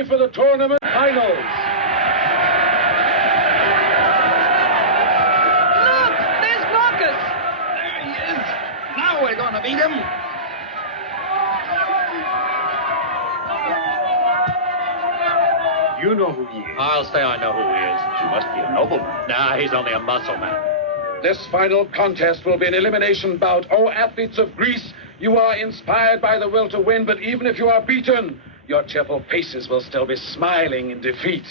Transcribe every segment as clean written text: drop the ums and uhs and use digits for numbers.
ready for the tournament finals. Look, there's Colossus. There he is. Now we're going to beat him. You know who he is. I'll say I know who he is. He must be a nobleman. Nah, he's only a muscle man. This final contest will be an elimination bout. Oh, athletes of Greece, you are inspired by the will to win, but even if you are beaten, your cheerful faces will still be smiling in defeat.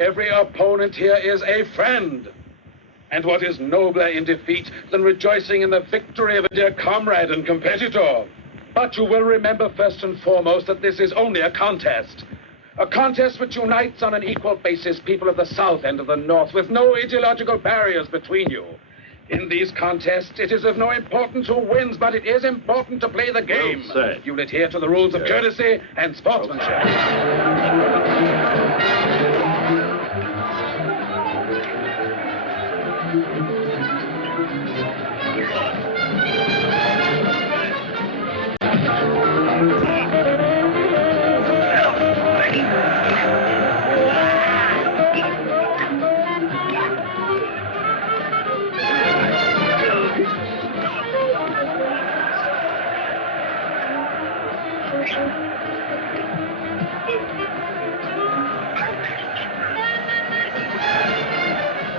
Every opponent here is a friend. And what is nobler in defeat than rejoicing in the victory of a dear comrade and competitor? But you will remember first and foremost that this is only a contest. A contest which unites on an equal basis people of the South and of the North, with no ideological barriers between you. In these contests, it is of no importance who wins, but it is important to play the game. Well said. You'll adhere to the rules of courtesy and sportsmanship.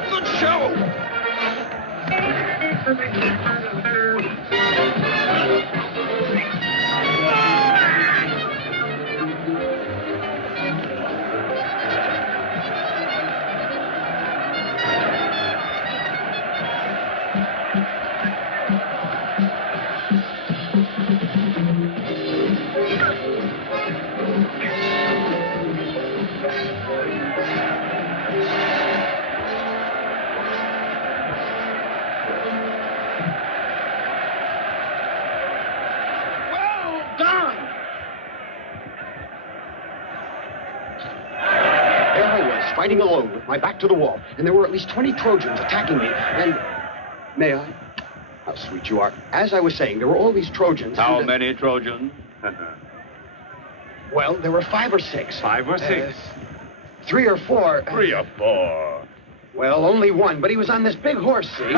Good show. Well done. There I was, fighting alone with my back to the wall, and there were at least 20 Trojans attacking me, and... May I? How sweet you are. As I was saying, there were all these Trojans. How and, many Trojans? Well, there were 5 or 6. 5 or 6? 3 or 4. 3 or 4. Well, only one, but he was on this big horse, see?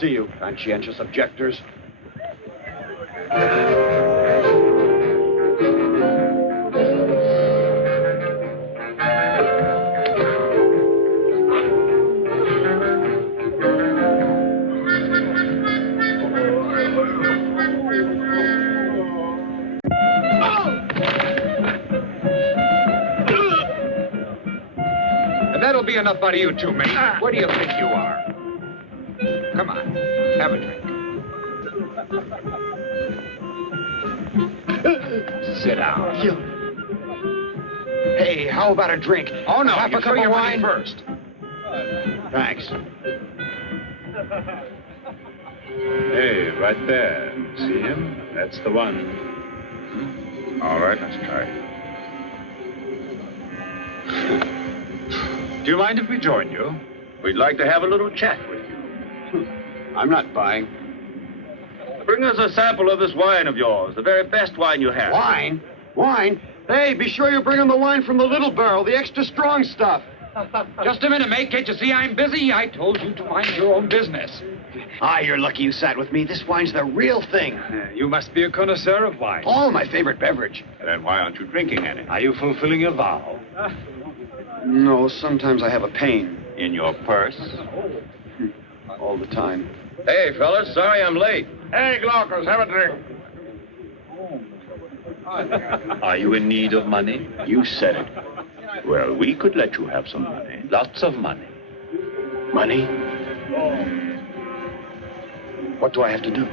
See you, conscientious objectors. That'll be enough out of you two, mate. Where do you think you are? Come on, have a drink. Sit down. Hey, how about a drink? Oh, no, Half you a show cup your of money wine first. Thanks. Hey, right there. See him? That's the one. All right, let's try it. Do you mind if we join you? We'd like to have a little chat with you. I'm not buying. Bring us a sample of this wine of yours, the very best wine you have. Wine? Wine? Hey, be sure you bring him the wine from the little barrel, the extra strong stuff. Just a minute, mate. Can't you see I'm busy? I told you to mind your own business. Ah, you're lucky you sat with me. This wine's the real thing. You must be a connoisseur of wine. All my favorite beverage. Then why aren't you drinking any? Are you fulfilling your vow? No, sometimes I have a pain. In your purse? All the time. Hey, fellas, sorry I'm late. Hey, Glaucus, have a drink. Are you in need of money? You said it. Well, we could let you have some money. Lots of money. Money? What do I have to do?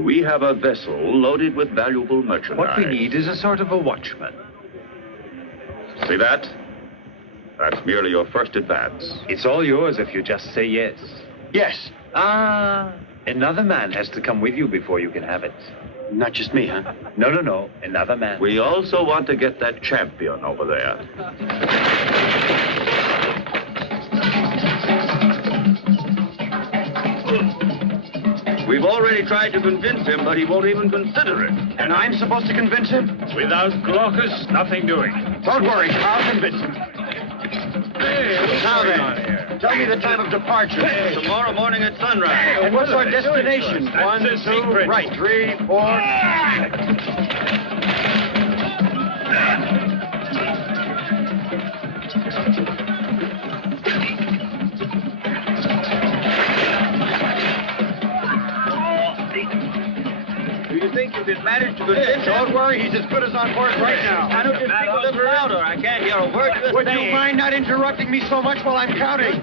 We have a vessel loaded with valuable merchandise. What we need is a sort of a watchman. See that? That's merely your first advance. It's all yours if you just say yes. Yes. Another man has to come with you before you can have it. Not just me, huh? No. Another man. We also want to get that champion over there. We've already tried to convince him, but he won't even consider it. And I'm supposed to convince him? Without Colossus, nothing doing. Don't worry, I'll convince him. Hey, what's Now going then, on here? tell me the time of departure. Tomorrow morning at sunrise. And what's our What are they doing destination? to us? One, That's a two, secret. right, 3, 4. Do you think you can manage to convince him? Don't worry, he's as good as on board right now. Why don't you speak a little louder? I can't hear a word you're Would saying. you mind not interrupting me so much while I'm counting?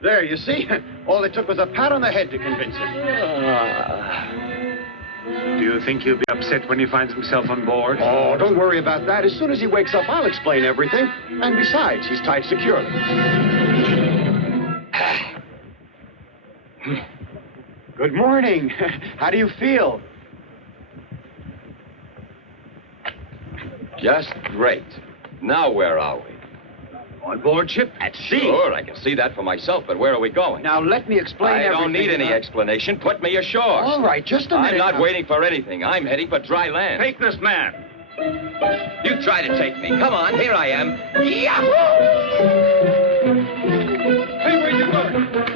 There, you see? All it took was a pat on the head to convince him. Do you think he'll be upset when he finds himself on board? Oh, don't worry about that. As soon as he wakes up, I'll explain everything. And besides, he's tied securely. Good morning. How do you feel? Just great. Now where are we? On board ship at sea. Sure, I can see that for myself, but where are we going? Now, let me explain I everything. don't need any explanation. Put me ashore. All right, just a minute. I'm not now. waiting for anything. I'm heading for dry land. Take this man. You try to take me. Come on, here I am. Yahoo! Hey, where you going?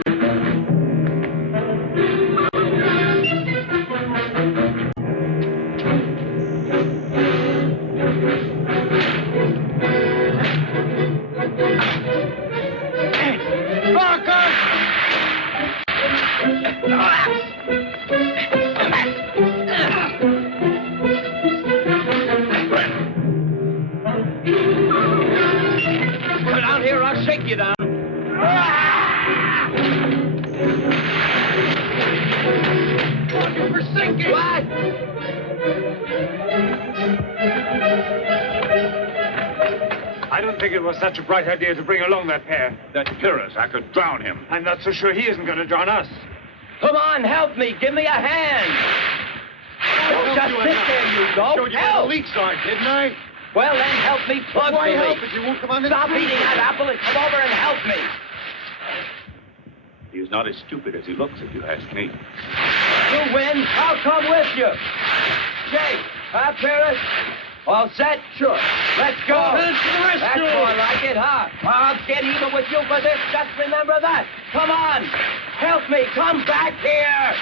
Come down here, I'll shake you down. You're sinking. What? I don't think it was such a bright idea to bring along that pair. That Pyrrhus, I could drown him. I'm not so sure he isn't going to drown us. Come on, help me. Give me a hand. Don't just sit there, you go. Showed you where the Help. leaks are, didn't I? Well, then help me plug Why the help leak. if you won't come on this Stop cruise? eating that apple and come over and help me. He's not as stupid as he looks, if you ask me. You win. I'll come with you. Jake, Pyrrhus? All set? Sure. Let's go. That's more like it, huh? I'll get even with you for this. Just remember that. Come on. Help me. Come back here.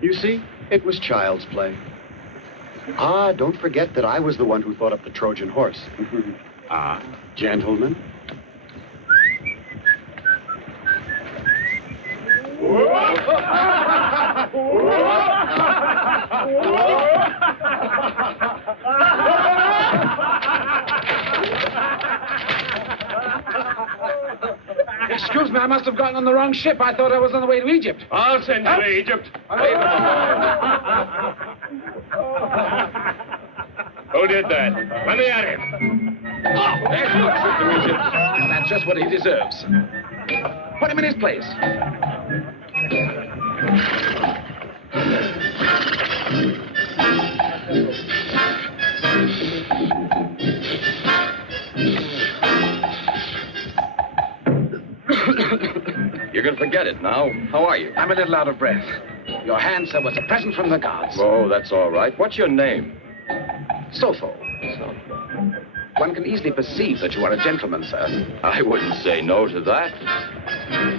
You see, it was child's play. Ah, don't forget that I was the one who thought up the Trojan horse. Ah? Gentlemen. Excuse me, I must have gotten on the wrong ship. I thought I was on the way to Egypt. I'll send you to Egypt. Who did that? Let me at him. There's no trip to Egypt. That's just what he deserves. Put him in his place. You're going to forget it now. How are you? I'm a little out of breath. Your hand, sir, was a present from the gods. Oh, that's all right. What's your name? Sotho. One can easily perceive that you are a gentleman, sir. I wouldn't say no to that.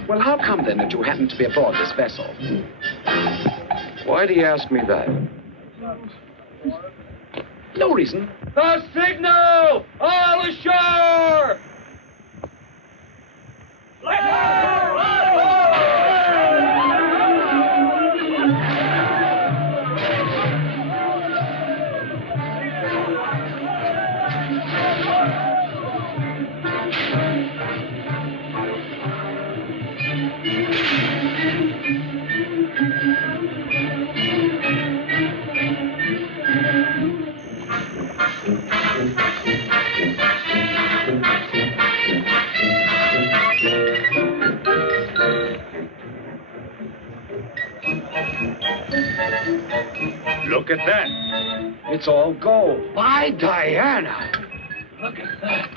Well, how come, then, that you happen to be aboard this vessel? Why do you ask me that? No reason. The signal! All ashore! Look at that. It's all gold. By Diana! Look at that.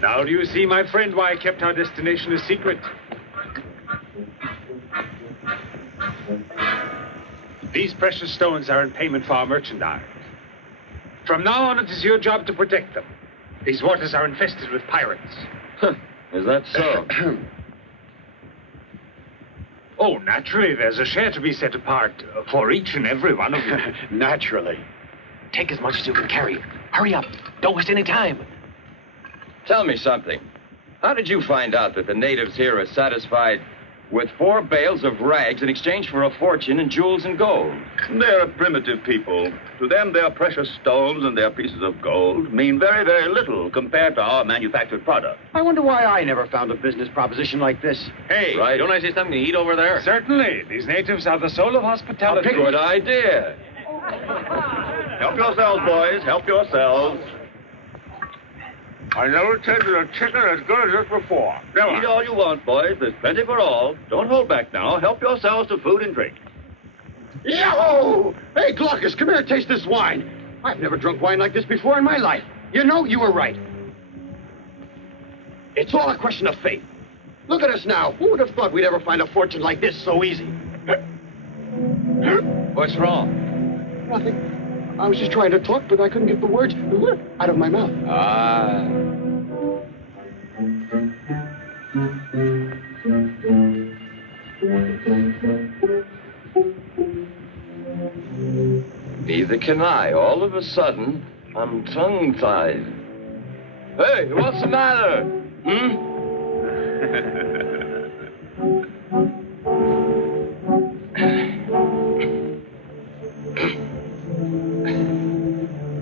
Now do you see, my friend, why I kept our destination a secret? These precious stones are in payment for our merchandise. From now on, it is your job to protect them. These waters are infested with pirates. Is that so? Oh, naturally, there's a share to be set apart for each and every one of you. Naturally. Take as much as you can carry. Hurry up. Don't waste any time. Tell me something. How did you find out that the natives here are satisfied with 4 bales of rags in exchange for a fortune in jewels and gold? They're a primitive people. To them, their precious stones and their pieces of gold mean very, very little compared to our manufactured product. I wonder why I never found a business proposition like this. Hey, Right. don't I see something to eat over there? Certainly. These natives are the soul of hospitality. Good idea. Help yourselves, boys. Help yourselves. I never tasted a chicken as good as this before. Eat all you want, boys. There's plenty for all. Don't hold back now. Help yourselves to food and drink. Yo! Hey, Glaucus, come here, taste this wine. I've never drunk wine like this before in my life. You know, you were right. It's all a question of fate. Look at us now. Who would have thought we'd ever find a fortune like this so easy? What's wrong? Nothing. I was just trying to talk, but I couldn't get the words out of my mouth. Ah. Neither can I. All of a sudden, I'm tongue-tied. Hey, what's the matter?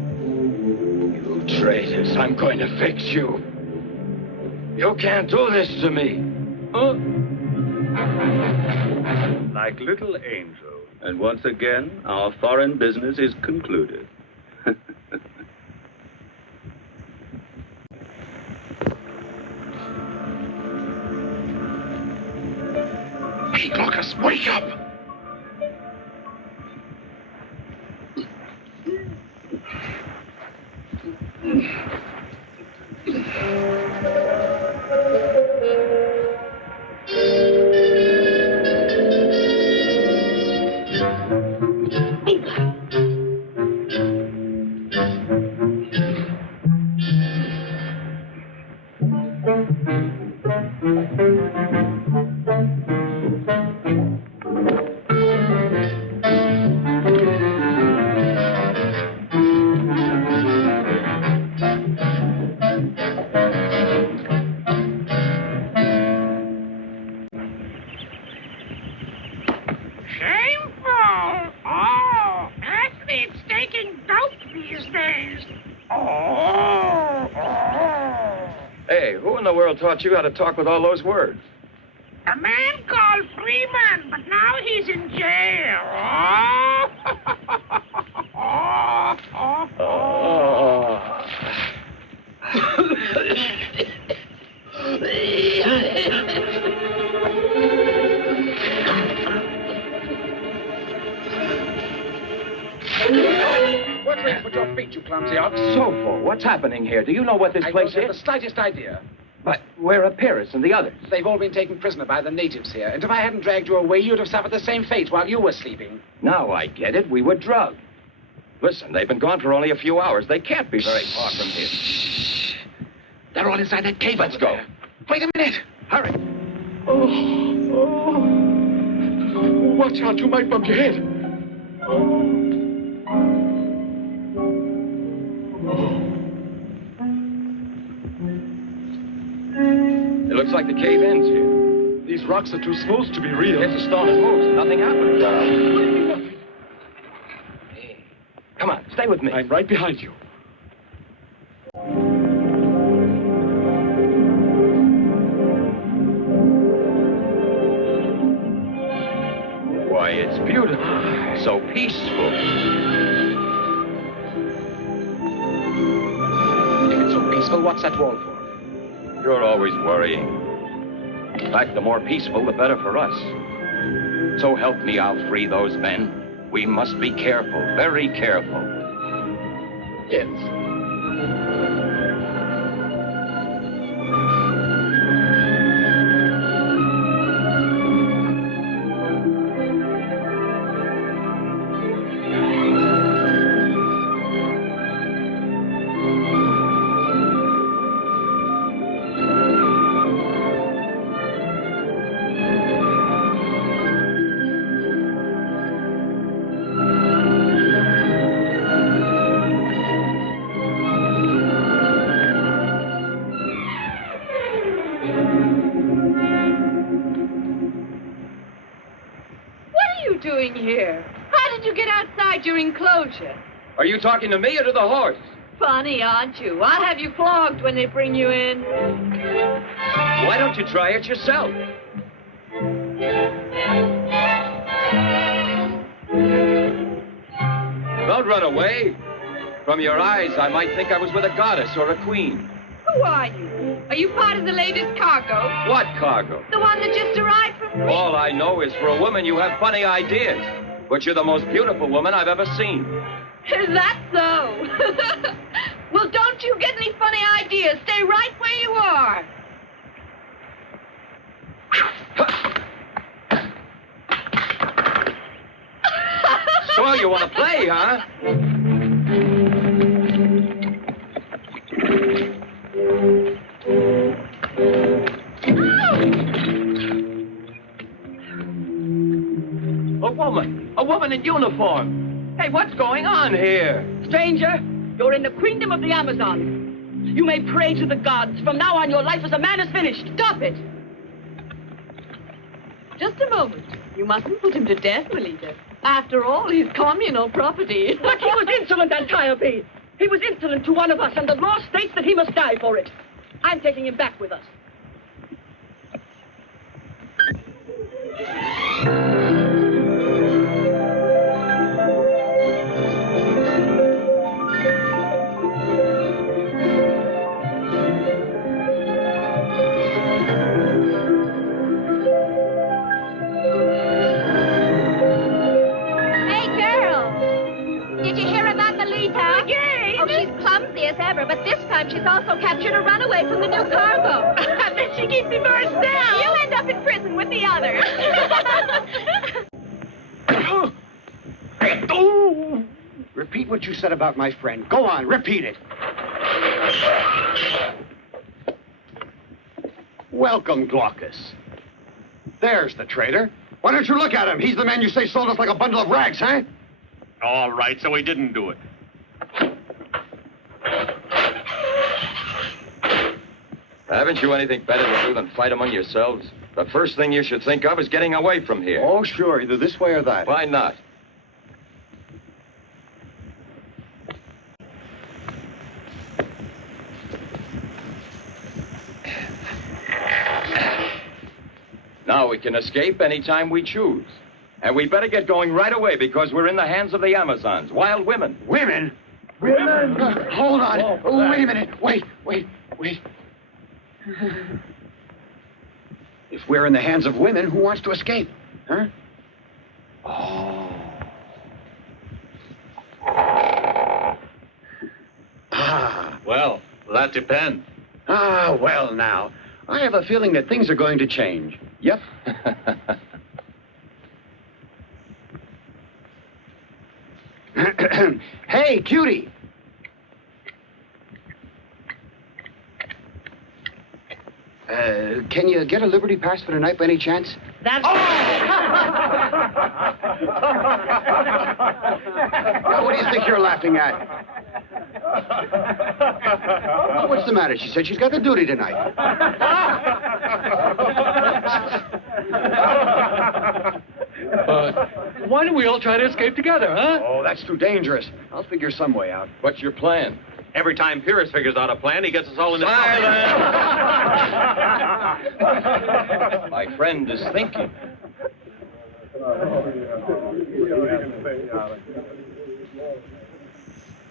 You traitors, I'm going to fix you. You can't do this to me. Huh? Like little angels. And once again, our foreign business is concluded. Hey, Glaucus, wake up! Shameful! Oh, athletes taking dope these days. Oh. Hey, who in the world taught you how to talk with all those words? A man called Freeman, but now he's in jail. What way to put your feet, you clumsy ox? Sofo, what's happening here? Do you know what this I place don't have is? the slightest idea. But where are Pyrrhus and the others? They've all been taken prisoner by the natives here, and if I hadn't dragged you away, you'd have suffered the same fate while you were sleeping. Now I get it. We were drugged. Listen, they've been gone for only a few hours. They can't be very far from here. They're all inside that cave. Let's over go. there. Wait a minute. Hurry. Watch out, you might bump your head. It looks like the cave ends here. These rocks are too smooth to be real. Hit the stone and moves. Nothing happened. Hey, come on, stay with me. I'm right behind you. Why, it's beautiful. So peaceful. If it's so peaceful, what's that wall for? You're always worrying. In fact, the more peaceful, the better for us. So help me, I'll free those men. We must be careful, very careful. Yes. Doing here? How did you get outside your enclosure? Are you talking to me or to the horse? Funny, aren't you? I'll have you flogged when they bring you in. Why don't you try it yourself? Don't run away. From your eyes, I might think I was with a goddess or a queen. Who are you? Are you part of the latest cargo? What cargo? The one that just arrived from Greece? All I know is for a woman, you have funny ideas. But you're the most beautiful woman I've ever seen. Is that so? Well, don't you get any funny ideas. Stay right where you are. So you want to play, huh? A woman in uniform. Hey, what's going on here? Stranger, you're in the queendom of the Amazon. You may pray to the gods. From now on, your life as a man is finished. Stop it. Just a moment. You mustn't put him to death, Melita. After all, he's communal property. But he was insolent, Antiope. He was insolent to one of us, and the law states that he must die for it. I'm taking him back with us. As ever, but this time she's also captured a runaway from the new cargo. Then she keeps me very still. You end up in prison with the others. Repeat what you said about my friend. Go on, repeat it. Welcome, Glaucus. There's the traitor. Why don't you look at him? He's the man you say sold us like a bundle of rags, huh? All right, so he didn't do it. Haven't you anything better to do than fight among yourselves? The first thing you should think of is getting away from here. Oh, sure, either this way or that. Why not? Now we can escape anytime we choose. And we better get going right away because we're in the hands of the Amazons, wild women. Women? Women? Hold on. Oh, wait a minute. Wait. If we're in the hands of women, who wants to escape? Huh? Oh. Well, that depends. Well, now. I have a feeling that things are going to change. Yep. Hey, cutie. Can you get a Liberty Pass for tonight by any chance? That's... Now, what do you think you're laughing at? Oh, what's the matter? She said she's got the duty tonight. Why don't we all try to escape together, huh? Oh, that's too dangerous. I'll figure some way out. What's your plan? Every time Pyrrhus figures out a plan, he gets us all in the My friend is thinking.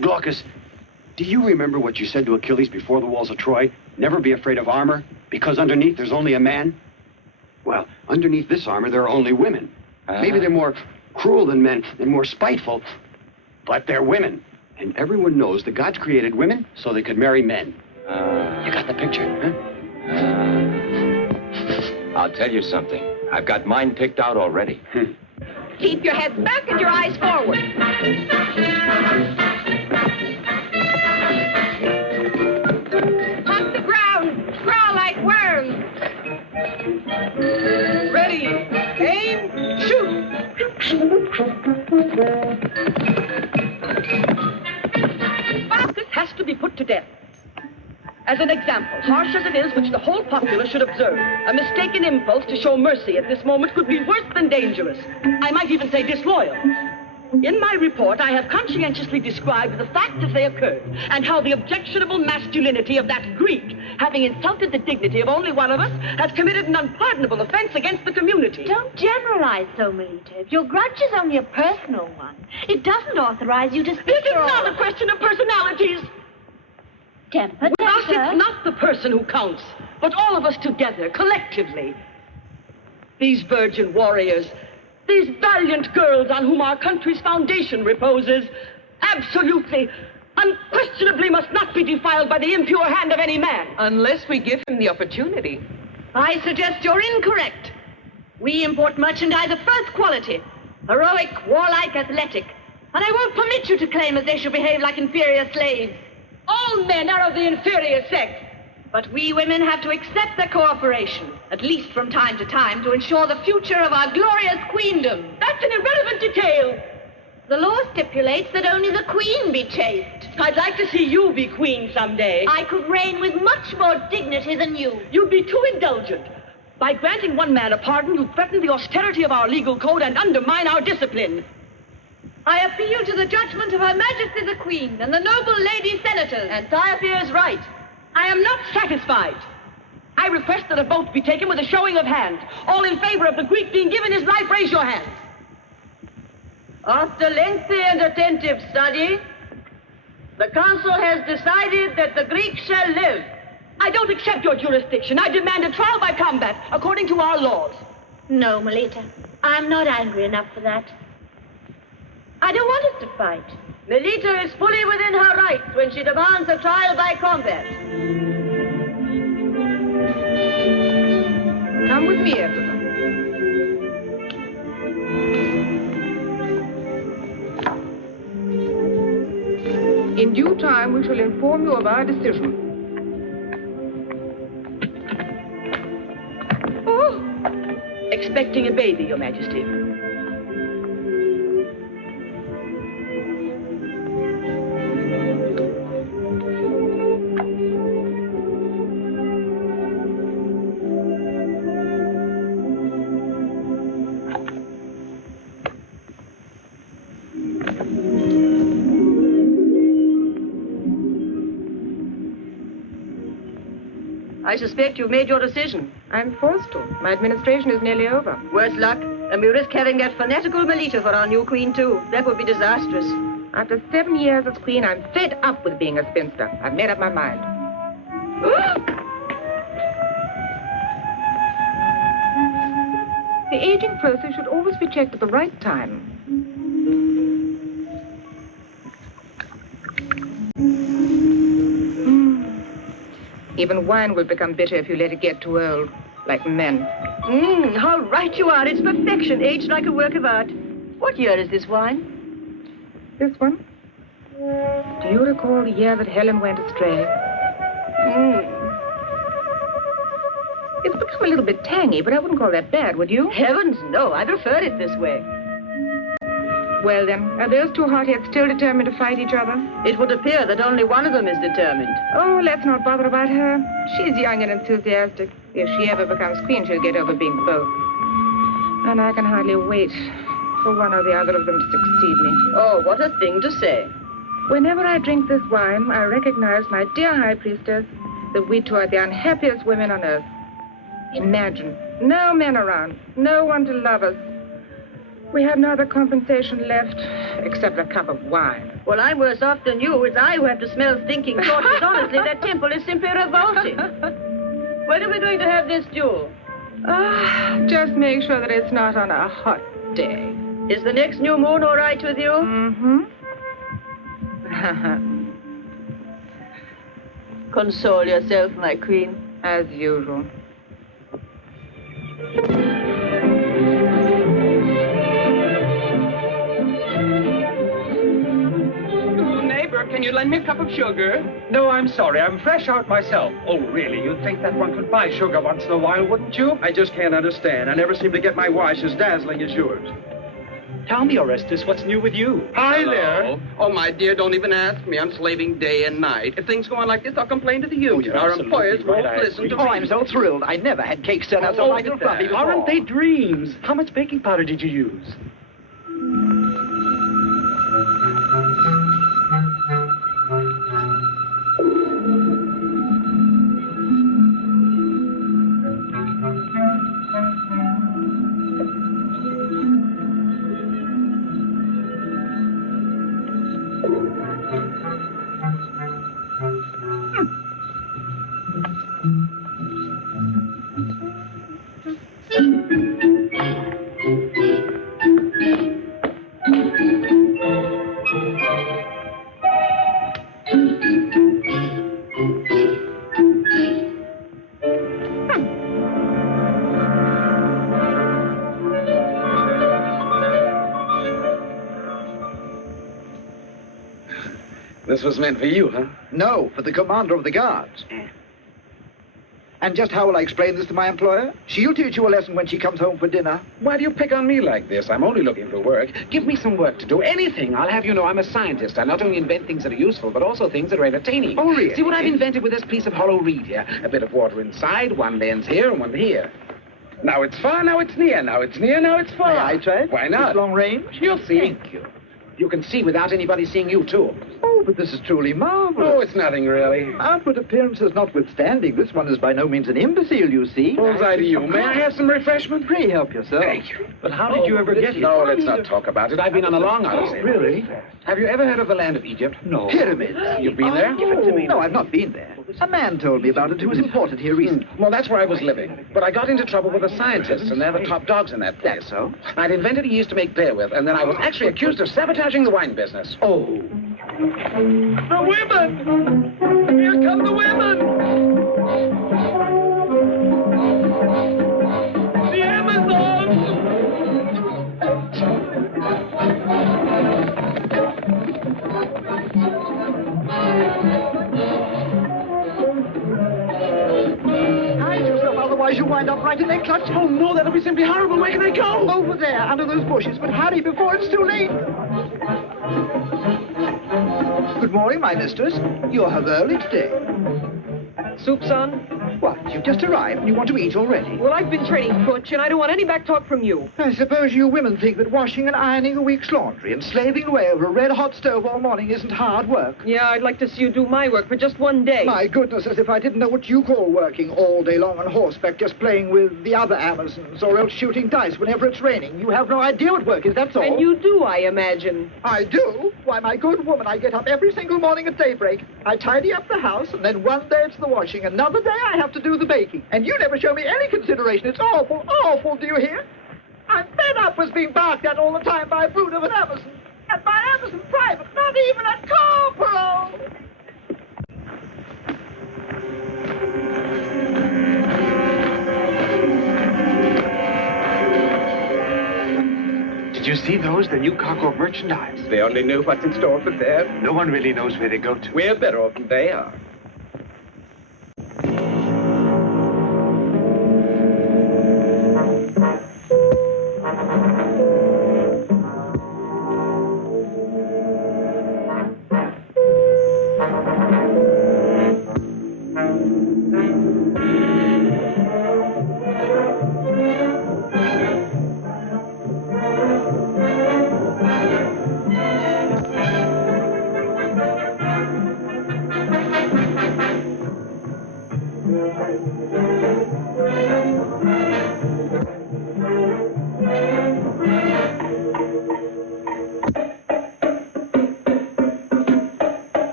Glaucus, do you remember what you said to Achilles before the walls of Troy? Never be afraid of armor, because underneath there's only a man? Well, underneath this armor, there are only women. Maybe they're more cruel than men and more spiteful, but they're women. And everyone knows the gods created women so they could marry men. You got the picture, huh? I'll tell you something. I've got mine picked out already. Keep your heads back and your eyes forward. Hunt the ground. Crawl like worms. Ready, aim, shoot! This has to be put to death. As an example, harsh as it is, which the whole populace should observe, a mistaken impulse to show mercy at this moment could be worse than dangerous. I might even say disloyal. In my report, I have conscientiously described the facts as they occurred, and how the objectionable masculinity of that Greek, having insulted the dignity of only one of us, has committed an unpardonable offense against the community. Don't generalize so, Melita. If your grudge is only a personal one, it doesn't authorize you to speak. This is not a question of personalities. Temper, With us, it's not the person who counts, but all of us together, collectively. These virgin warriors, these valiant girls on whom our country's foundation reposes, absolutely, unquestionably must not be defiled by the impure hand of any man. Unless we give him the opportunity. I suggest you're incorrect. We import merchandise of first quality, heroic, warlike, athletic. And I won't permit you to claim as they should behave like inferior slaves. All men are of the inferior sex. But we women have to accept their cooperation, at least from time to time, to ensure the future of our glorious queendom. That's an irrelevant detail. The law stipulates that only the queen be chaste. I'd like to see you be queen someday. I could reign with much more dignity than you. You'd be too indulgent. By granting one man a pardon, you threaten the austerity of our legal code and undermine our discipline. I appeal to the judgment of Her Majesty the Queen and the noble lady senators. And Thyatira is right. I am not satisfied. I request that a vote be taken with a showing of hands. All in favor of the Greek being given his life, raise your hands. After lengthy and attentive study, the council has decided that the Greek shall live. I don't accept your jurisdiction. I demand a trial by combat, according to our laws. No, Melita. I'm not angry enough for that. I don't want us to fight. Melita is fully within her rights when she demands a trial by combat. Come with me, Evelyn. In due time, we shall inform you of our decision. Oh! Expecting a baby, Your Majesty. I suspect you've made your decision. I'm forced to. My administration is nearly over. Worse luck, and we risk having that fanatical Melita for our new queen, too. That would be disastrous. After 7 years as queen, I'm fed up with being a spinster. I've made up my mind. The aging process should always be checked at the right time. Even wine will become bitter if you let it get too old, like men. How right you are. It's perfection, aged like a work of art. What year is this wine? This one? Do you recall the year that Helen went astray? It's become a little bit tangy, but I wouldn't call that bad, would you? Heavens, no. I prefer it this way. Well, then, are those two hotheads still determined to fight each other? It would appear that only one of them is determined. Oh, let's not bother about her. She's young and enthusiastic. If she ever becomes queen, she'll get over being both. And I can hardly wait for one or the other of them to succeed me. Oh, what a thing to say. Whenever I drink this wine, I recognize my dear high priestess that we two are the unhappiest women on earth. Imagine, no men around, no one to love us. We have no other compensation left, except a cup of wine. Well, I'm worse off than you. It's I who have to smell stinking torches. Honestly, that temple is simply revolting. When are we going to have this duel? Just make sure that it's not on a hot day. Is the next new moon all right with you? Mm-hmm. Console yourself, my queen. As usual. Neighbor, can you lend me a cup of sugar? No, I'm sorry. I'm fresh out myself. Oh, really? You'd think that one could buy sugar once in a while, wouldn't you? I just can't understand. I never seem to get my wash as dazzling as yours. Tell me, Orestes, what's new with you? Hi there. Oh, my dear, don't even ask me. I'm slaving day and night. If things go on like this, I'll complain to the union. Our employers won't listen to me. Oh, I'm so thrilled. I never had cake set out so light and fluffy before. Aren't they dreams? How much baking powder did you use? This was meant for you, huh? No, for the commander of the guards. And just how will I explain this to my employer? She'll teach you a lesson when she comes home for dinner. Why do you pick on me like this? I'm only looking for work. Give me some work to do. Anything. I'll have you know I'm a scientist. I not only invent things that are useful, but also things that are entertaining. Oh, really? See what I've invented with this piece of hollow reed here? A bit of water inside, one lens here and one here. Now it's far, now it's near. Now it's near, now it's far. May I try it? Why not? It's long range? You'll see. Thank you. You can see without anybody seeing you, too. Oh, but this is truly marvelous. Oh, it's nothing, really. Outward appearances notwithstanding, this one is by no means an imbecile, you see. Bullseye to you. May I have some refreshment? Pray help yourself. Thank you. But how did you ever get here? No, let's not talk about it. I've been on a long odyssey. Really? Have you ever heard of the land of Egypt? No. Pyramids. You've been there? Give it to me. No, I've not been there. A man told me about it who was imported here recently. Well, that's where I was living. But I got into trouble with the scientists, and they're the top dogs in that place. That's so? I'd invented a yeast to make beer with, and then I was actually accused of sabotaging the wine business. Oh. The women! Here come the women! The Amazons! Hide yourself, otherwise you'll wind up right in their clutch. Oh, no, that'll be simply horrible. Where can I go? Over there, under those bushes. But hurry before it's too late. Good morning, my mistress. You're home early today. Soup, son? What, you've just arrived and you want to eat already? Well, I've been training Butch, and I don't want any back talk from you. I suppose you women think that washing and ironing a week's laundry and slaving away over a red-hot stove all morning isn't hard work. Yeah, I'd like to see you do my work for just one day. My goodness, as if I didn't know what you call working all day long on horseback, just playing with the other Amazons, or else shooting dice whenever it's raining. You have no idea what work is, that's all. And you do, I imagine. I do? Why, my good woman, I get up every single morning at daybreak. I tidy up the house, and then one day it's the washing, another day I have to do the baking. And you never show me any consideration. It's awful, awful, do you hear? I'm fed up with being barked at all the time by a brute of an Amazon. And by Amazon private, not even a corporal! Did you see those? The new cargo of merchandise. They only knew what's in store for them. No one really knows where they go to. We're better off than they are.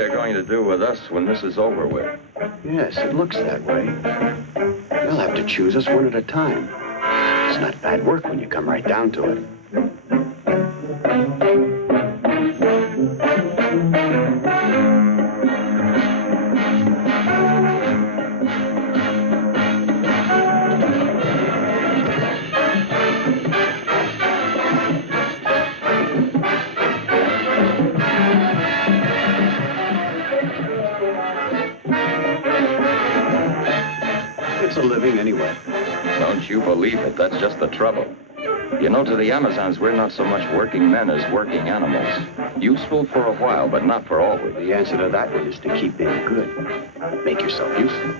they're going to do with us when this is over with. Yes, it looks that way. They'll have to choose us one at a time. It's not bad work when you come right down to it. It's a living anyway. Don't you believe it? That's just the trouble. You know, to the Amazons, we're not so much working men as working animals. Useful for a while, but not for always. The answer to that one is to keep being good. Make yourself useful.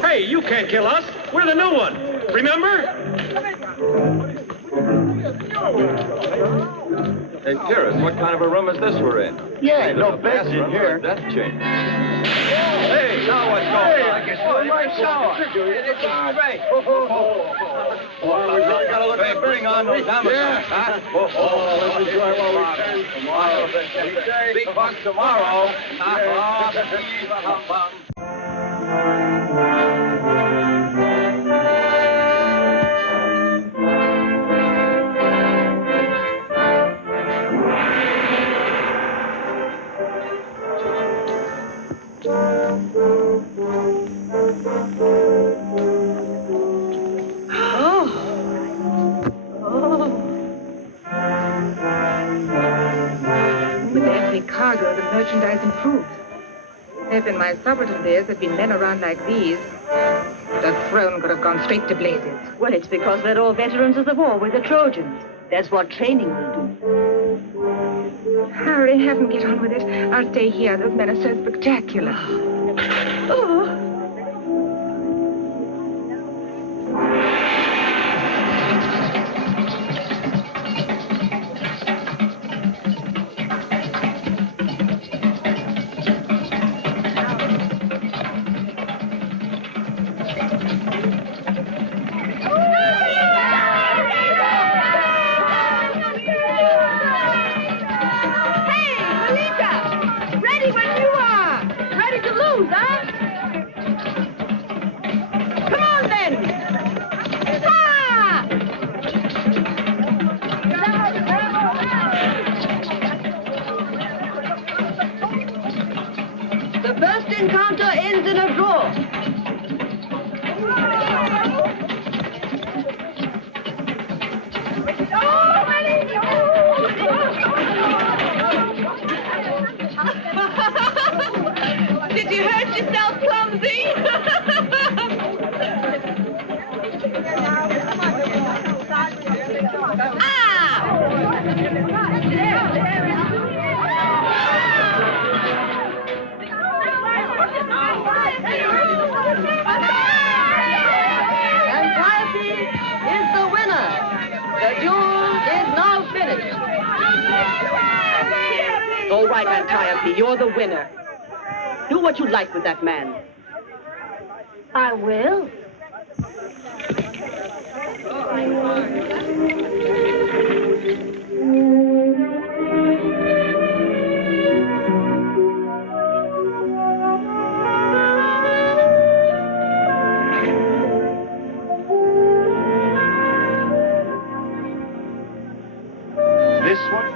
Hey, you can't kill us. We're the new one. Remember? Hey, Pyrrhus, what kind of a room is this we're in? Yeah, Either no a beds in bathroom or here. a death chamber. Hey, now what's going on? I guess we're my shower. It's all right. We really gotta look at bring on those Amazons, huh? Let's enjoy while we can tomorrow. Big bucks tomorrow. With every cargo, the merchandise improves. If in my subaltern days there'd been men around like these, the throne could have gone straight to blazes. Well, it's because they're all veterans of the war. We're the Trojans. That's what training will do. Hurry, have them get on with it. I'll stay here. Those men are so spectacular. Oh. The first encounter ends in a draw. Antiope is the winner. The duel is now finished. All right, Antiope, you're the winner. Do what you like with that man. I will. This one?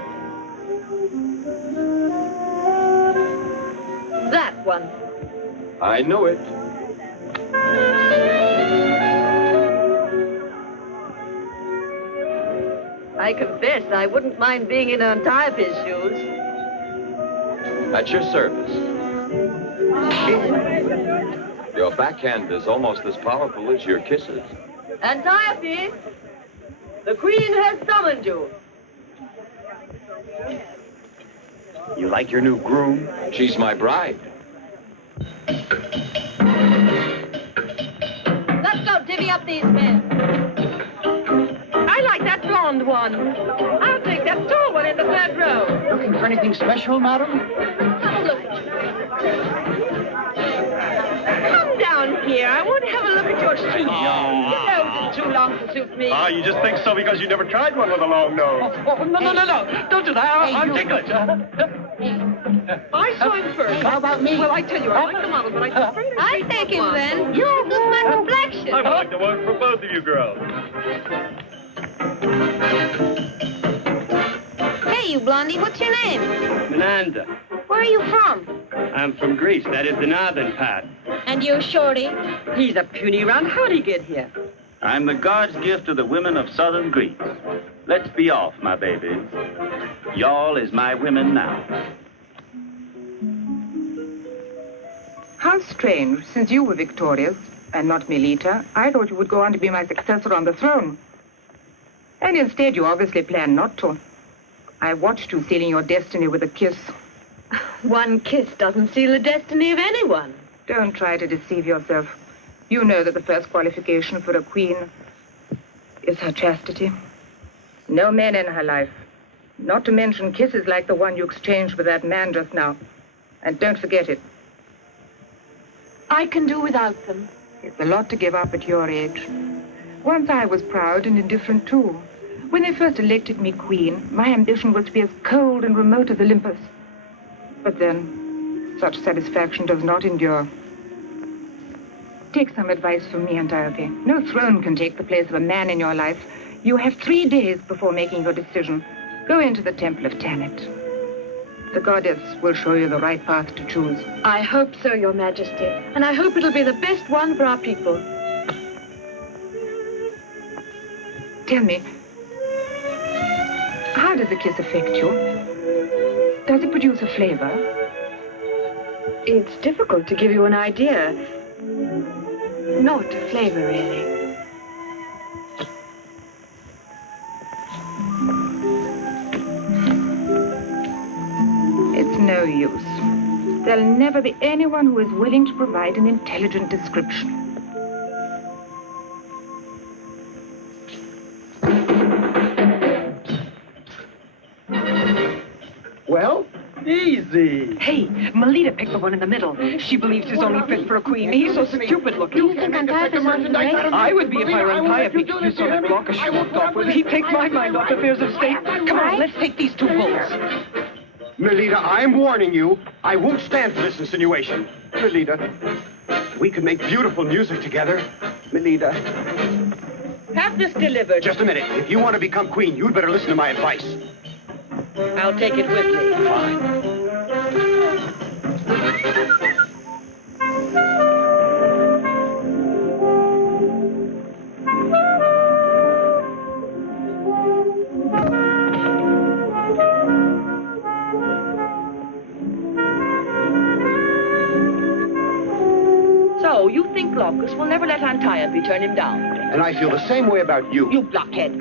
That one. I know it. I confess I wouldn't mind being in Antiope's shoes. At your service. Your backhand is almost as powerful as your kisses. Antiope, the Queen has summoned you. You like your new groom? She's my bride. Let's go divvy up these men. I like that blonde one. I'll take that tall one in the third row. Looking for anything special, madam? Have a look at you. Come down here. I want to have a look at your shoes. Your nose is too long to suit me. You just think so because you never tried one with a long nose. No. Don't do that. I'm ticklish. I saw him first. How about me? Well, I tell you, I like the model, but I'm afraid I take him then. You look my complexion. I would like the one for both of you girls. Hey, you blondie, what's your name? Menanda. Where are you from? I'm from Greece. That is the northern part. And you, Shorty? He's a puny round. How'd he get here? I'm the God's gift to the women of southern Greece. Let's be off, my babies. Y'all is my women now. How strange. Since you were victorious, and not Melita, I thought you would go on to be my successor on the throne. And instead, you obviously planned not to. I watched you sealing your destiny with a kiss. One kiss doesn't seal the destiny of anyone. Don't try to deceive yourself. You know that the first qualification for a queen is her chastity. No men in her life. Not to mention kisses like the one you exchanged with that man just now. And don't forget it. I can do without them. It's a lot to give up at your age. Once I was proud and indifferent too. When they first elected me queen, my ambition was to be as cold and remote as Olympus. But then, such satisfaction does not endure. Take some advice from me, Antiope. No throne can take the place of a man in your life. You have 3 days before making your decision. Go into the temple of Tanit. The goddess will show you the right path to choose. I hope so, Your Majesty. And I hope it'll be the best one for our people. Tell me, how does a kiss affect you? Does it produce a flavor? It's difficult to give you an idea. Not a flavor, really. It's no use. There'll never be anyone who is willing to provide an intelligent description. Well? Easy. Hey, Melita picked the one in the middle. She believes he's only fit for a queen. He's so stupid looking. You think Antiope's only great? I would be if I were Antiope. You saw the Glaucus she walked off with. He takes my mind off affairs of state. Come on, let's take these 2 bulls. Melita, I'm warning you. I won't stand for this insinuation. Melita, we could make beautiful music together. Melita. Have this delivered. Just a minute. If you want to become queen, you'd better listen to my advice. I'll take it with me. Fine. So, you think Glaucus will never let Antiope turn him down. And I feel the same way about you. You blockhead.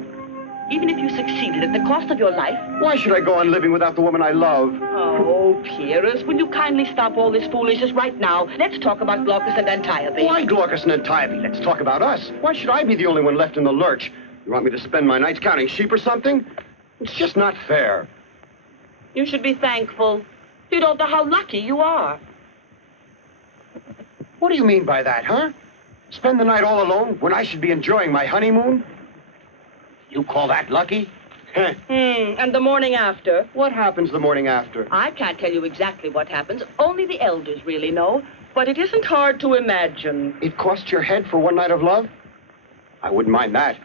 Even if you succeeded at the cost of your life... Why should I go on living without the woman I love? Oh, Pyrrhus, will you kindly stop all this foolishness right now? Let's talk about Glaucus and Antiope. Why Glaucus and Antiope? Let's talk about us. Why should I be the only one left in the lurch? You want me to spend my nights counting sheep or something? It's just not fair. You should be thankful. You don't know how lucky you are. What do you mean by that, huh? Spend the night all alone when I should be enjoying my honeymoon? You call that lucky? And the morning after? What happens the morning after? I can't tell you exactly what happens. Only the elders really know. But it isn't hard to imagine. It cost your head for one night of love? I wouldn't mind that.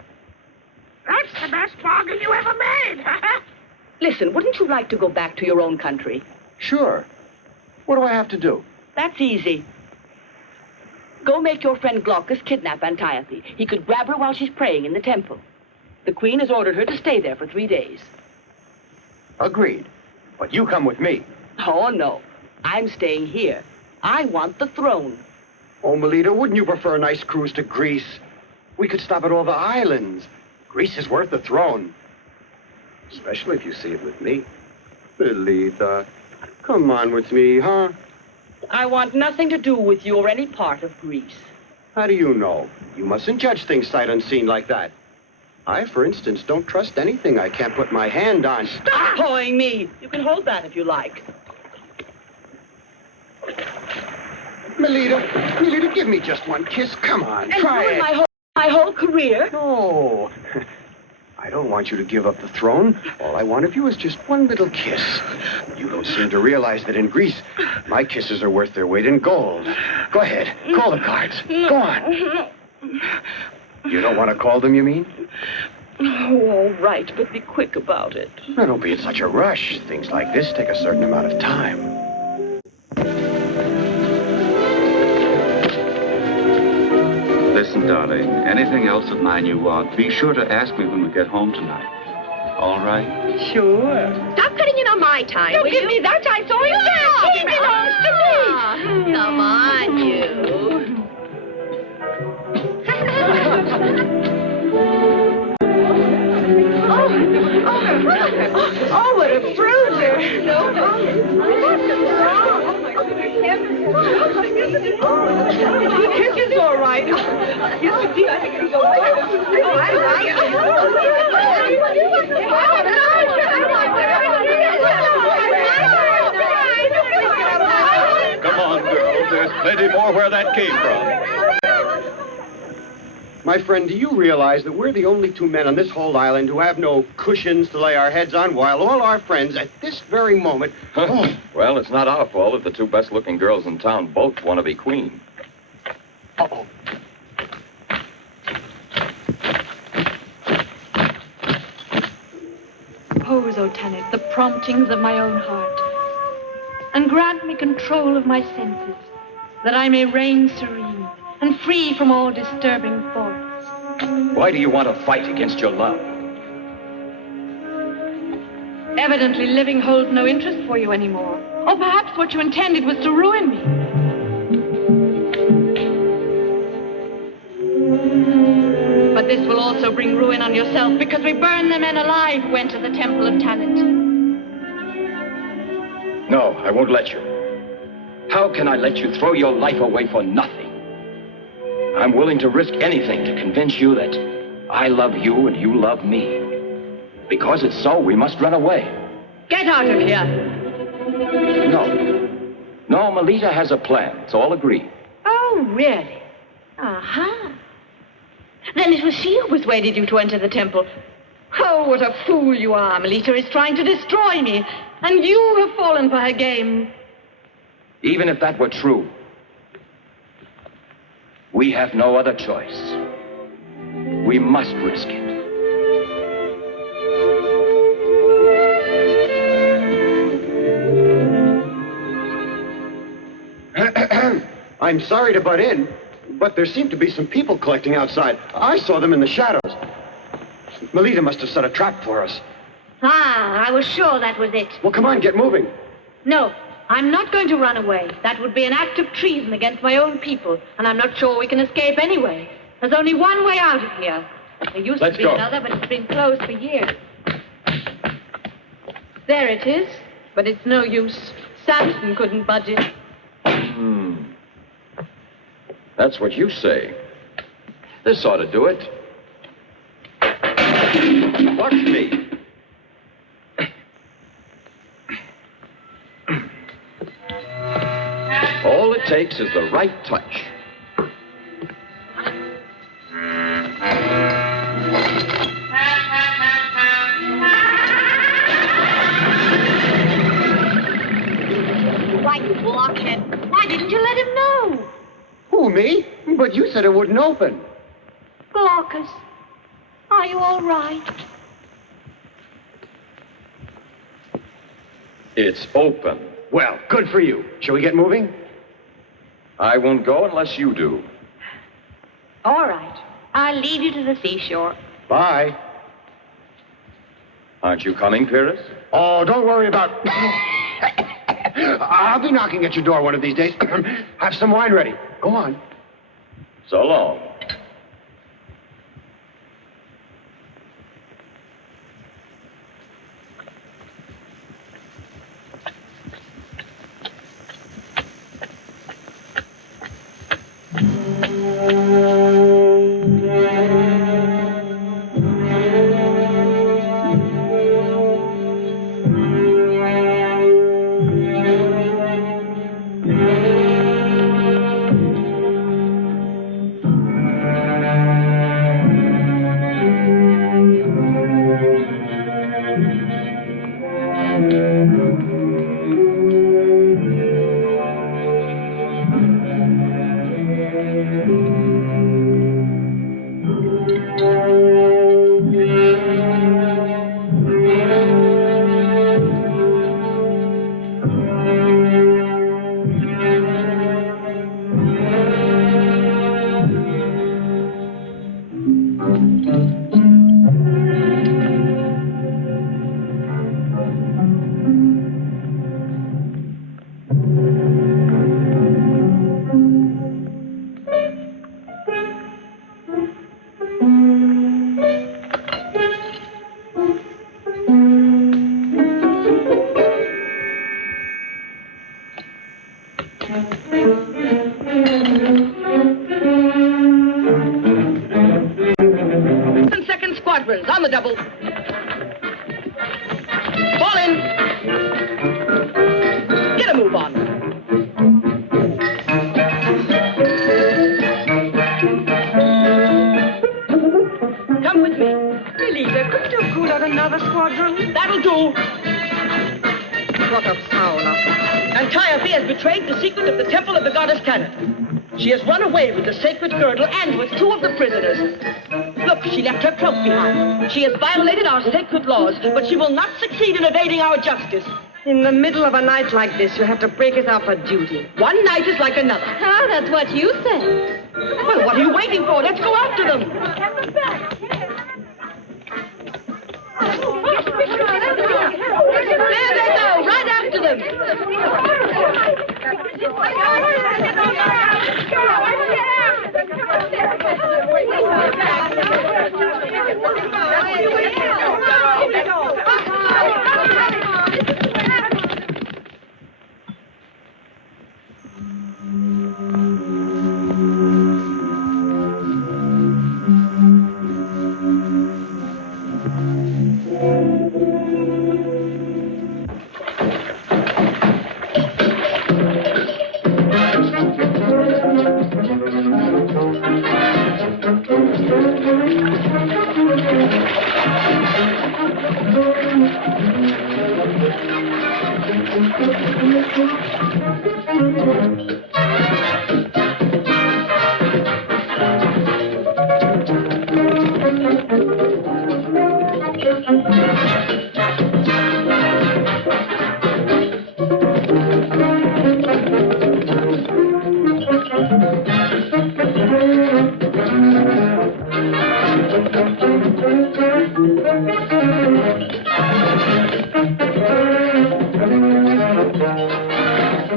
That's the best bargain you ever made. Listen, wouldn't you like to go back to your own country? Sure. What do I have to do? That's easy. Go make your friend Glaucus kidnap Antiope. He could grab her while she's praying in the temple. The queen has ordered her to stay there for 3 days. Agreed. But you come with me. Oh, no. I'm staying here. I want the throne. Oh, Melita, wouldn't you prefer a nice cruise to Greece? We could stop at all the islands. Greece is worth the throne. Especially if you see it with me. Melita, come on with me, huh? I want nothing to do with you or any part of Greece. How do you know? You mustn't judge things sight unseen like that. I, for instance, don't trust anything I can't put my hand on. Stop pawing me! You can hold that if you like. Melita, give me just one kiss. Come on, and try ruin it. my whole career? No. I don't want you to give up the throne. All I want of you is just one little kiss. You don't seem to realize that in Greece, my kisses are worth their weight in gold. Go ahead. Call the cards. Go on. You don't want to call them, you mean? Oh, all right, but be quick about it. Now, don't be in such a rush. Things like this take a certain amount of time. Listen, darling, anything else of mine you want, be sure to ask me when we get home tonight. All right? Sure. Stop cutting in on my time, Don't will give you? me that time, so it belongs to me. Come on, you. Oh, what a bruiser. He kisses all right. Come on, girls. There's plenty more where that came from. My friend, do you realize that we're the only two men on this whole island who have no cushions to lay our heads on, while all our friends at this very moment... Oh. Well, it's not our fault if the two best-looking girls in town both want to be queen. Uh-oh. Oppose, O Tanit, the promptings of my own heart, and grant me control of my senses, that I may reign serene and free from all disturbing thoughts. Why do you want to fight against your love? Evidently, living holds no interest for you anymore. Or perhaps what you intended was to ruin me. But this will also bring ruin on yourself, because we burn the men alive who enter the temple of Tanit. No, I won't let you. How can I let you throw your life away for nothing? I'm willing to risk anything to convince you that I love you and you love me. Because it's so, we must run away. Get out of here! No, Melita has a plan. It's all agreed. Oh, really? Aha. Then it was she who persuaded you to enter the temple. Oh, what a fool you are. Melita is trying to destroy me, and you have fallen for her game. Even if that were true, we have no other choice. We must risk it. I'm sorry to butt in, but there seem to be some people collecting outside. I saw them in the shadows. Melita must have set a trap for us. Ah, I was sure that was it. Well, come on, get moving. No, I'm not going to run away. That would be an act of treason against my own people, and I'm not sure we can escape anyway. There's only one way out of here. There used to be another, but it's been closed for years. There it is, but it's no use. Samson couldn't budge it. That's what you say. This ought to do it. Watch me. All it takes is the right touch. Why, you blockhead. Why didn't you let him know? Who, me? But you said it wouldn't open. Colossus, are you all right? It's open. Well, good for you. Shall we get moving? I won't go unless you do. All right. I'll lead you to the seashore. Bye. Aren't you coming, Pyrrhus? Oh, don't worry about... I'll be knocking at your door one of these days. Have some wine ready. Go on. So long. Second squadrons on the double. Fall in. Get a move on. Come with me. Elita, couldn't you pull out another squadron? That'll do. What of Saula? Antiope has betrayed the secret of the temple of the goddess Tanit. She has run away with the sacred girdle and with 2 of the prisoners. Look, she left her cloak behind. She has violated our sacred laws, but she will not succeed in evading our justice. In the middle of a night like this, you have to break us out for duty. One night is like another. Ah, that's what you say. Well, what are you waiting for? Let's go after them. There they go, right after them.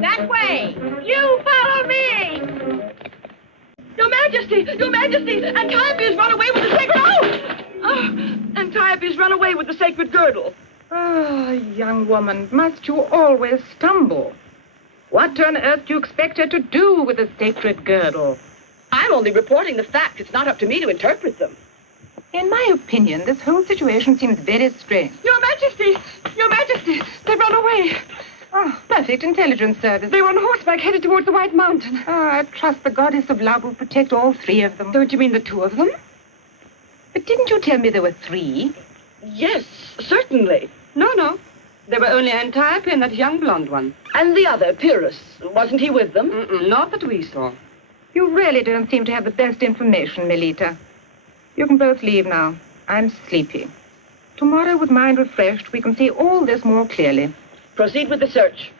That way! You follow me! Your Majesty, Antiope's run away with the sacred... Antiope's run away with the sacred girdle. Ah, young woman, must you always stumble? What on earth do you expect her to do with the sacred girdle? I'm only reporting the facts. It's not up to me to interpret them. In my opinion, this whole situation seems very strange. Your Majesty, they've run away. Oh, perfect intelligence service. They were on horseback headed towards the White Mountain. I trust the goddess of love will protect all three of them. Don't you mean the two of them? But didn't you tell me there were three? Yes, certainly. No. There were only Antiope and that young blonde one. And the other, Pyrrhus. Wasn't he with them? Not that we saw. You really don't seem to have the best information, Melita. You can both leave now. I'm sleepy. Tomorrow, with mind refreshed, we can see all this more clearly. Proceed with the search.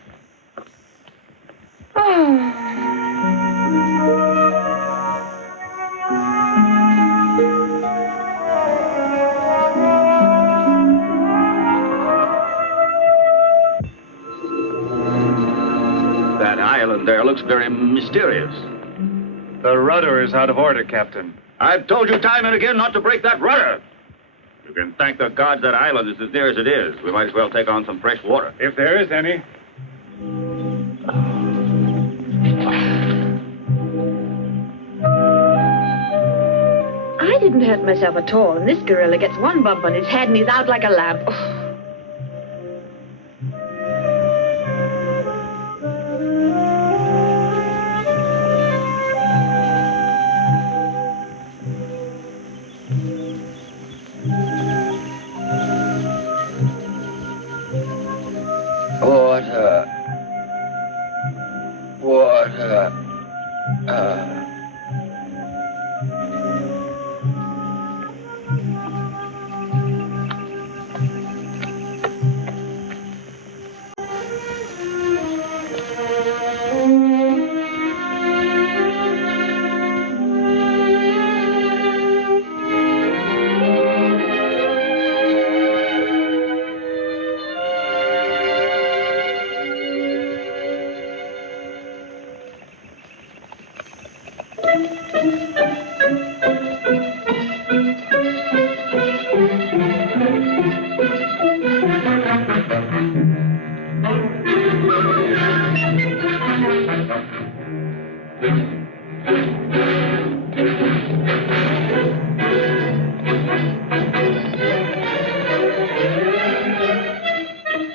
That island there looks very mysterious. The rudder is out of order, Captain. I've told you time and again not to break that rudder. You can thank the gods that island is as near as it is. We might as well take on some fresh water. If there is any. I didn't hurt myself at all, and this gorilla gets one bump on his head and he's out like a lamp.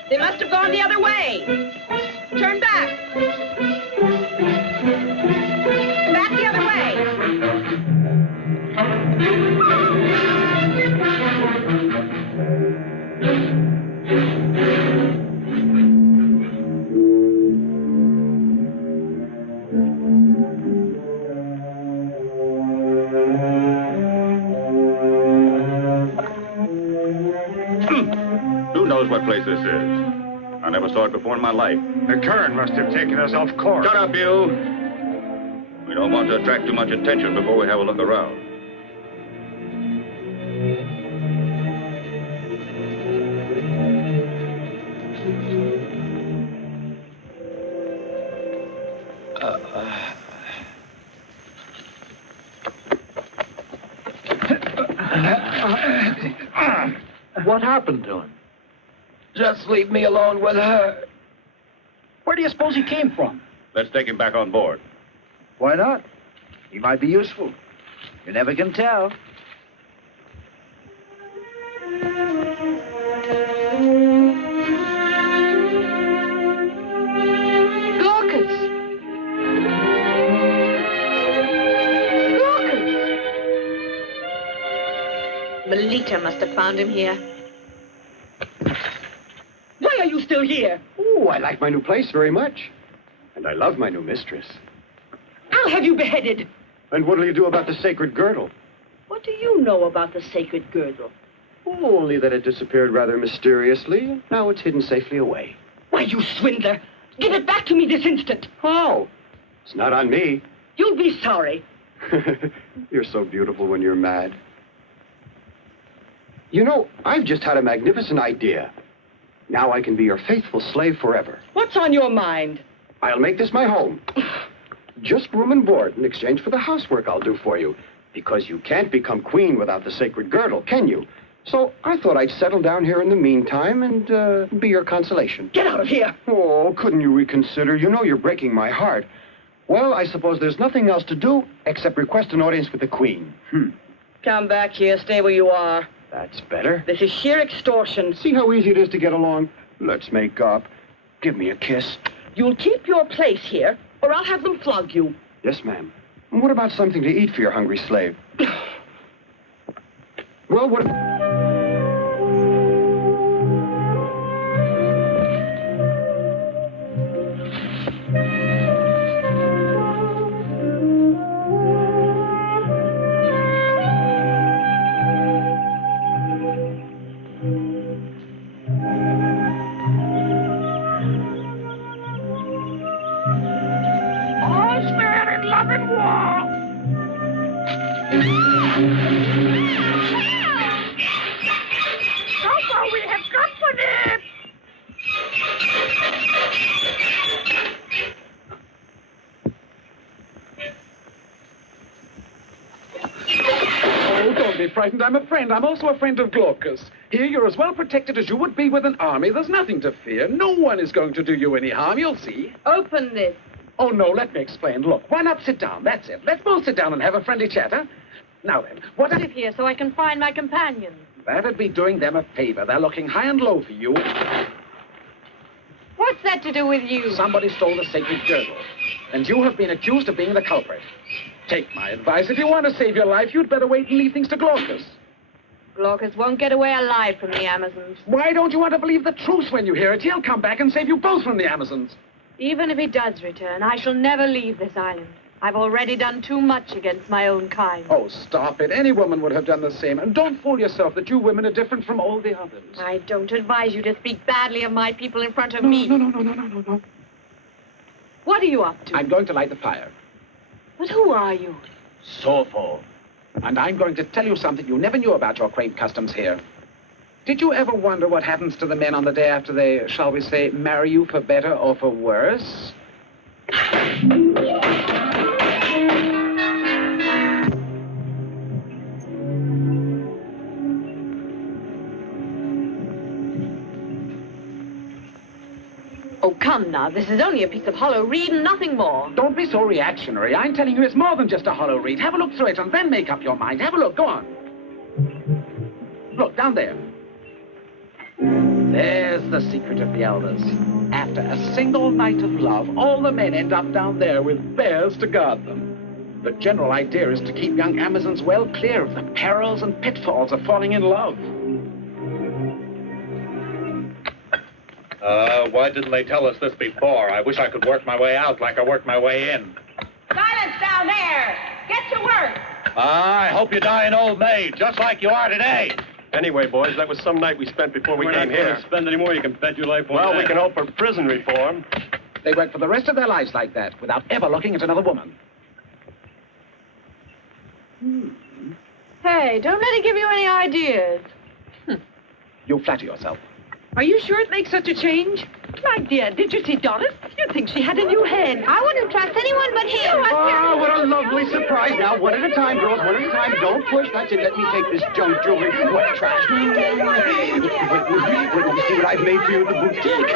They must have gone the other way. Turn back. Back the other way. Who knows what place this is? I never saw it before in my life. The current must have taken us off course. Shut up, you! We don't want to attract too much attention before we have a look around. What happened to him? Just leave me alone with her. Where do you suppose he came from? Let's take him back on board. Why not? He might be useful. You never can tell. Melita must have found him here. Why are you still here? Oh, I like my new place very much. And I love my new mistress. I'll have you beheaded. And what'll you do about the sacred girdle? What do you know about the sacred girdle? Oh, only that it disappeared rather mysteriously, and now it's hidden safely away. Why, you swindler! Give it back to me this instant. How? It's not on me. You'll be sorry. You're so beautiful when you're mad. You know, I've just had a magnificent idea. Now I can be your faithful slave forever. What's on your mind? I'll make this my home. Just room and board in exchange for the housework I'll do for you. Because you can't become queen without the sacred girdle, can you? So I thought I'd settle down here in the meantime and be your consolation. Get out of here! Oh, couldn't you reconsider? You know you're breaking my heart. Well, I suppose there's nothing else to do except request an audience with the queen. Come back here. Stay where you are. That's better. This is sheer extortion. See how easy it is to get along? Let's make up. Give me a kiss. You'll keep your place here, or I'll have them flog you. Yes, ma'am. And what about something to eat for your hungry slave? Well, what... All's fair in love and war. So far we have company. Oh, don't be frightened. I'm a friend. I'm also a friend of Glaucus. Here you're as well protected as you would be with an army. There's nothing to fear. No one is going to do you any harm. You'll see. Open this. Oh, no, let me explain. Look, why not sit down? That's it. Let's both sit down and have a friendly chat, huh? Now then, what... Sit here so I can find my companions. That'd be doing them a favor. They're looking high and low for you. What's that to do with you? Somebody stole the sacred girdle, and you have been accused of being the culprit. Take my advice. If you want to save your life, you'd better wait and leave things to Glaucus. Glaucus won't get away alive from the Amazons. Why don't you want to believe the truth when you hear it? He'll come back and save you both from the Amazons. Even if he does return, I shall never leave this island. I've already done too much against my own kind. Oh, stop it. Any woman would have done the same. And don't fool yourself that you women are different from all the others. I don't advise you to speak badly of my people in front of me. No. What are you up to? I'm going to light the fire. But who are you? Sopho. And I'm going to tell you something you never knew about your quaint customs here. Did you ever wonder what happens to the men on the day after they, shall we say, marry you for better or for worse? Oh, come now. This is only a piece of hollow reed and nothing more. Don't be so reactionary. I'm telling you it's more than just a hollow reed. Have a look through it and then make up your mind. Have a look. Go on. Look, down there. There's the secret of the elders. After a single night of love, all the men end up down there with bears to guard them. The general idea is to keep young Amazons well clear of the perils and pitfalls of falling in love. Why didn't they tell us this before? I wish I could work my way out like I worked my way in. Silence down there. Get to work. I hope you die an old maid, just like you are today. Anyway, boys, that was some night we spent before we came here. Not spend any more. You can bet your life on Well, that. we can hope for prison reform. They went for the rest of their lives like that, without ever looking at another woman. Hey, don't let it give you any ideas. You flatter yourself. Are you sure it makes such a change? My dear, did you see Doris? You'd think she had a new head. I wouldn't trust anyone but him. Oh, what a lovely surprise. Now, one at a time, girls, one at a time. Don't push. That's it. Let me take this junk jewelry. What trash. Wait, see what I've made for you at the boutique.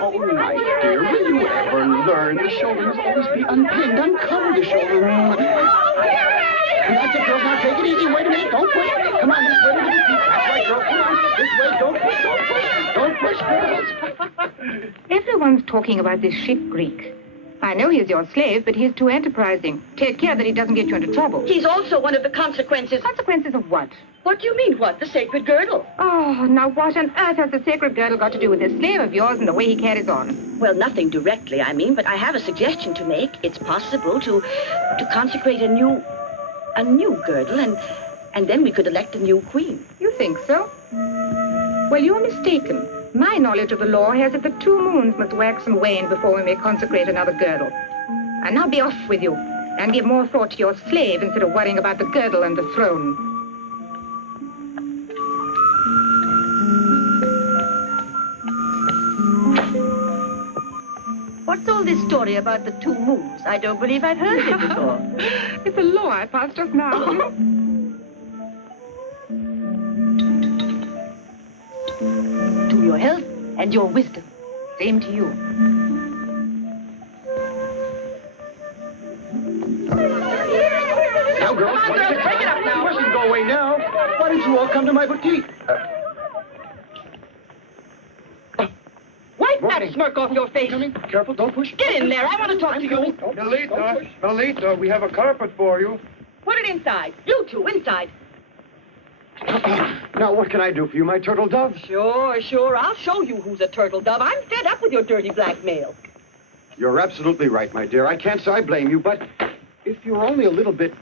Oh, my dear, will you ever learn? The shoulder must always be unpinned. Uncover the shoulder. And that's it, girls. Now, take it easy. Wait a minute. Don't push. Come on, this way to the boutique. That's right, girls. Come on. This way. Don't push. Don't push. Don't push, girls. Everyone's talking about this ship Greek. I know he's your slave, but he's too enterprising. Take care that he doesn't get you into trouble. He's also one of the consequences. Consequences of what? What do you mean, what? The sacred girdle. Oh, now what on earth has the sacred girdle got to do with this slave of yours and the way he carries on? Well, nothing directly, I mean, but I have a suggestion to make. It's possible to consecrate a new girdle, and then we could elect a new queen. You think so? Well, you're mistaken. My knowledge of the law has it that 2 moons must wax and wane before we may consecrate another girdle. And now be off with you, and give more thought to your slave instead of worrying about the girdle and the throne. What's all this this story about the two moons? I don't believe I've heard it before. It's a law I passed just now. To your health and your wisdom. Same to you. Now, girls, Come on, girls, break it up now. You mustn't go away now. Why don't you all come to my boutique? Wipe that smirk off your face. Careful, don't push. Get in there. I want to talk to you. Melita, we have a carpet for you. Put it inside. You two, inside. Now, what can I do for you, my turtle dove? Sure. I'll show you who's a turtle dove. I'm fed up with your dirty blackmail. You're absolutely right, my dear. I can't say I blame you, but if you were only a little bit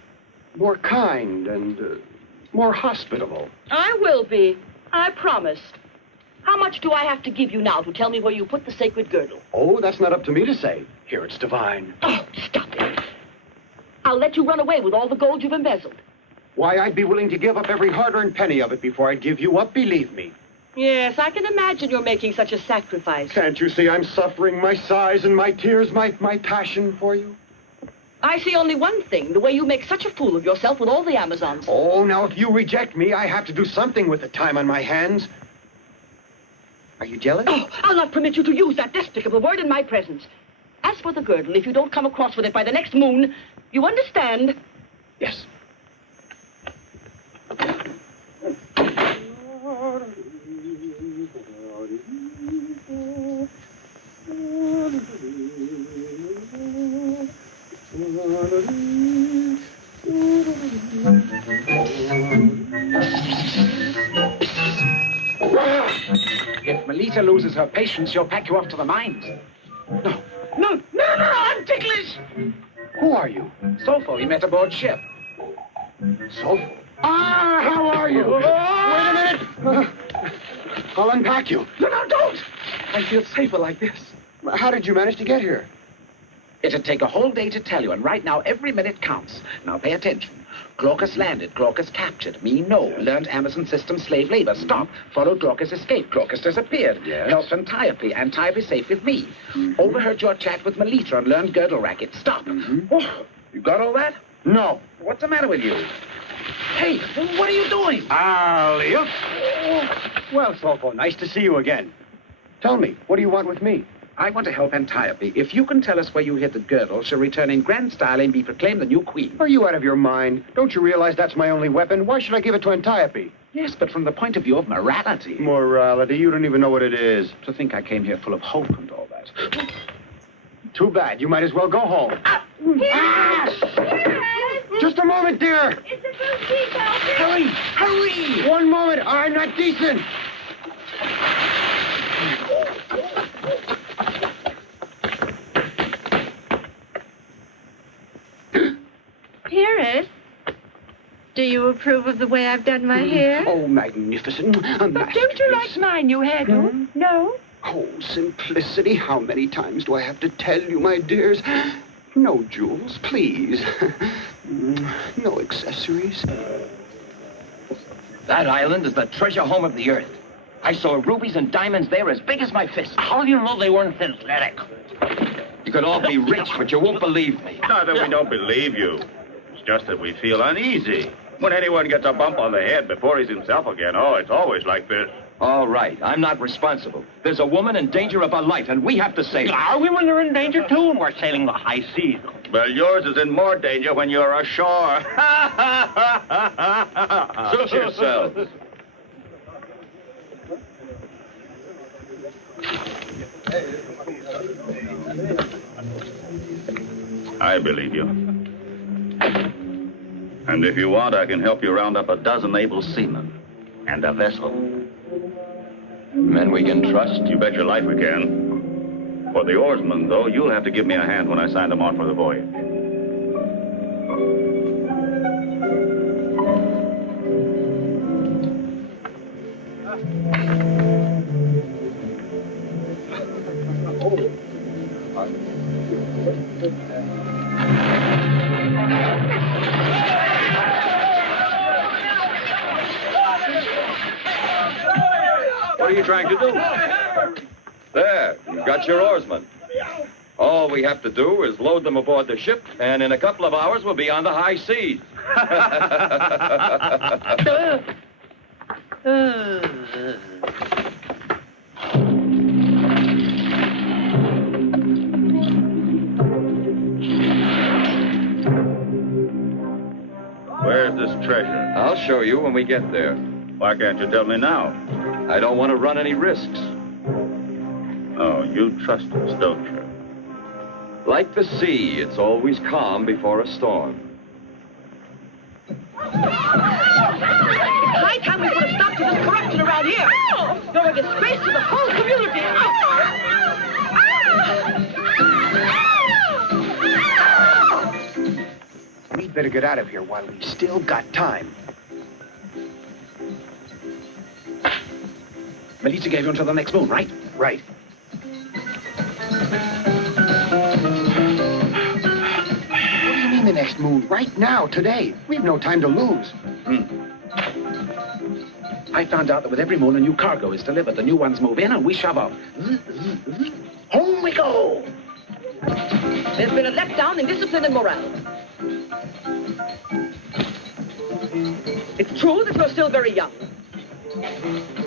more kind and more hospitable. I will be. I promise. How much do I have to give you now to tell me where you put the sacred girdle? Oh, that's not up to me to say. Here, it's divine. Oh, stop it. I'll let you run away with all the gold you've embezzled. Why, I'd be willing to give up every hard-earned penny of it before I'd give you up, believe me. Yes, I can imagine you're making such a sacrifice. Can't you see I'm suffering my sighs and my tears, my passion for you? I see only one thing, the way you make such a fool of yourself with all the Amazons. Oh, now, if you reject me, I have to do something with the time on my hands. Are you jealous? Oh, I'll not permit you to use that despicable word in my presence. As for the girdle, if you don't come across with it by the next moon, you understand? Yes. If Melita loses her patience, she'll pack you off to the mines. No, I'm ticklish. Who are you? Sopho, we met aboard ship. Sopho? Ah, how are you? Wait a minute. I'll unpack you. No, don't! I feel safer like this. How did you manage to get here? It'd take a whole day to tell you, and right now every minute counts. Now pay attention. Glaucus landed, Glaucus captured. Me, no. Learned Amazon system slave labor. Stop. Followed Glaucus escaped. Glaucus disappeared. Yes. Helped Antiope. Antiope safe with me. Overheard your chat with Melita and learned girdle racket. Stop. Oh, you got all that? No. What's the matter with you? Hey, what are you doing? Alley-oop. Well, Sopho, nice to see you again. Tell me, what do you want with me? I want to help Antiope. If you can tell us where you hid the girdle, she'll return in grand style and be proclaimed the new queen. Are you out of your mind? Don't you realize that's my only weapon? Why should I give it to Antiope? Yes, but from the point of view of morality. Morality? You don't even know what it is. To think I came here full of hope and all that. Too bad. You might as well go home. Just a moment, dear. It's a boutique, Hurry! Hurry! One moment. I'm not decent. Paris, do you approve of the way I've done my hair? Oh, magnificent. But don't you like my new hairdo? No? Oh, simplicity. How many times do I have to tell you, my dears? No jewels, please. No accessories. That island is the treasure home of the earth. I saw rubies and diamonds there as big as my fist. How do you know they weren't synthetic? You could all be rich, but you won't believe me. Not that we don't believe you. It's just that we feel uneasy. When anyone gets a bump on the head before he's himself again, oh, it's always like this. All right, I'm not responsible. There's a woman in danger of her life, and we have to save her. Our women are in danger, too, and we're sailing the high seas. Well, yours is in more danger when you're ashore. Suit yourselves. I believe you. And if you want, I can help you round up a dozen able seamen and a vessel. Men we can trust? You bet your life we can. For the oarsmen, though, you'll have to give me a hand when I sign them on for the voyage. What are you trying to do? There, you've got your oarsman. All we have to do is load them aboard the ship, and in a couple of hours we'll be on the high seas. Where's this treasure? I'll show you when we get there. Why can't you tell me now? I don't want to run any risks. Oh, you trust us, don't you? Like the sea, it's always calm before a storm. High time we put a stop to this corruption around here. You're a disgrace to the whole community. We'd better get out of here while we've still got time. Melita gave you until the next moon, right? Right. What do you mean the next moon? Right now, today. We've no time to lose. I found out that with every moon a new cargo is delivered. The new ones move in and we shove off. Home we go! There's been a letdown in discipline and morale. It's true that you're still very young.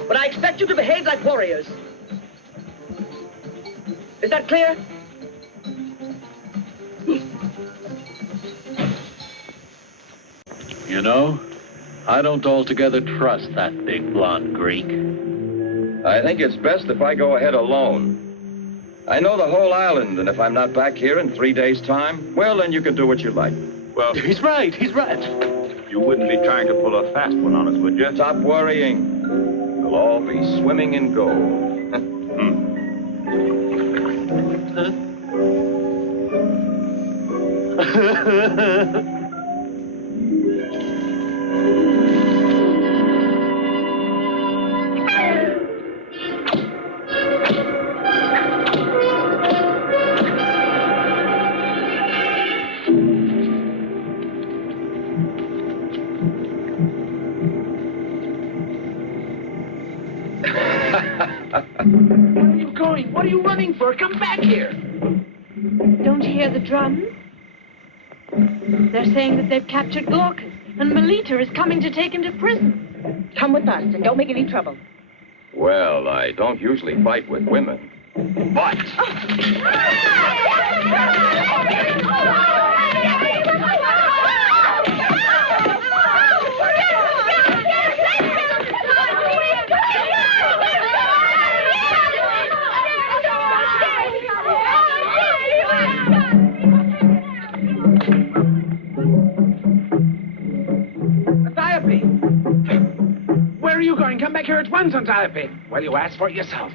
But I expect you to behave like warriors. Is that clear? You know, I don't altogether trust that big blonde Greek. I think it's best if I go ahead alone. I know the whole island, and if I'm not back here in 3 days' time, well, then you can do what you like. Well, He's right. you wouldn't be trying to pull a fast one on us, would you? Stop worrying. We'll all be swimming in gold. Where are you going? What are you running for? Come back here! Don't you hear the drums? They're saying that they've captured Glaucus, and Melita is coming to take him to prison. Come with us and don't make any trouble. Well, I don't usually fight with women. What? Where are you going? Come back here at once, Antiope. Well, you asked for it yourself.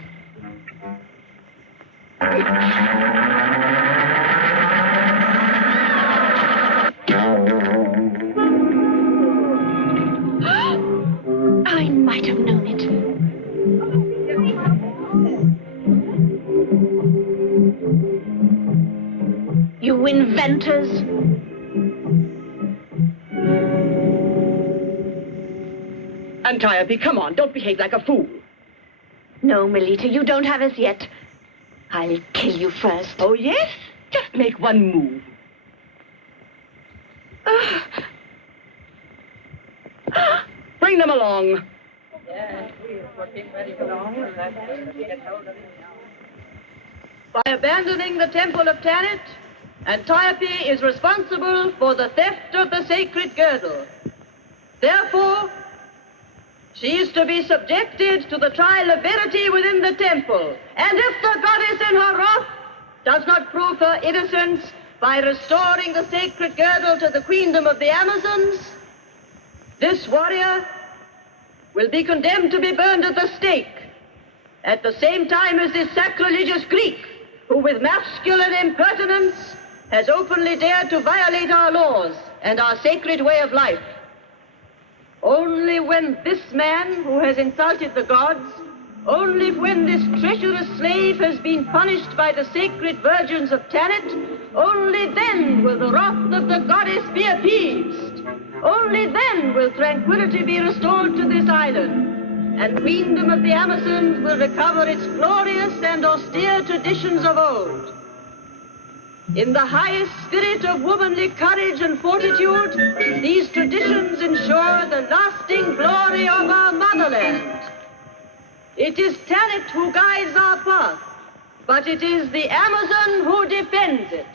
I might have known it. You inventors. Antiope, come on, don't behave like a fool. No, Melita, you don't have us yet. I'll kill you first. Oh, yes? Just make one move. Bring them along. By abandoning the temple of Tanit, Antiope is responsible for the theft of the sacred girdle. Therefore, she is to be subjected to the trial of verity within the temple. And if the goddess in her wrath does not prove her innocence by restoring the sacred girdle to the queendom of the Amazons, this warrior will be condemned to be burned at the stake, at the same time as this sacrilegious Greek, who with masculine impertinence has openly dared to violate our laws and our sacred way of life. Only when this man who has insulted the gods, only when this treacherous slave has been punished by the sacred virgins of Tanit, only then will the wrath of the goddess be appeased. Only then will tranquility be restored to this island, and the queendom of the Amazons will recover its glorious and austere traditions of old. In the highest spirit of womanly courage and fortitude, these traditions ensure the lasting glory of our motherland. It is talent who guides our path, but it is the Amazon who defends it.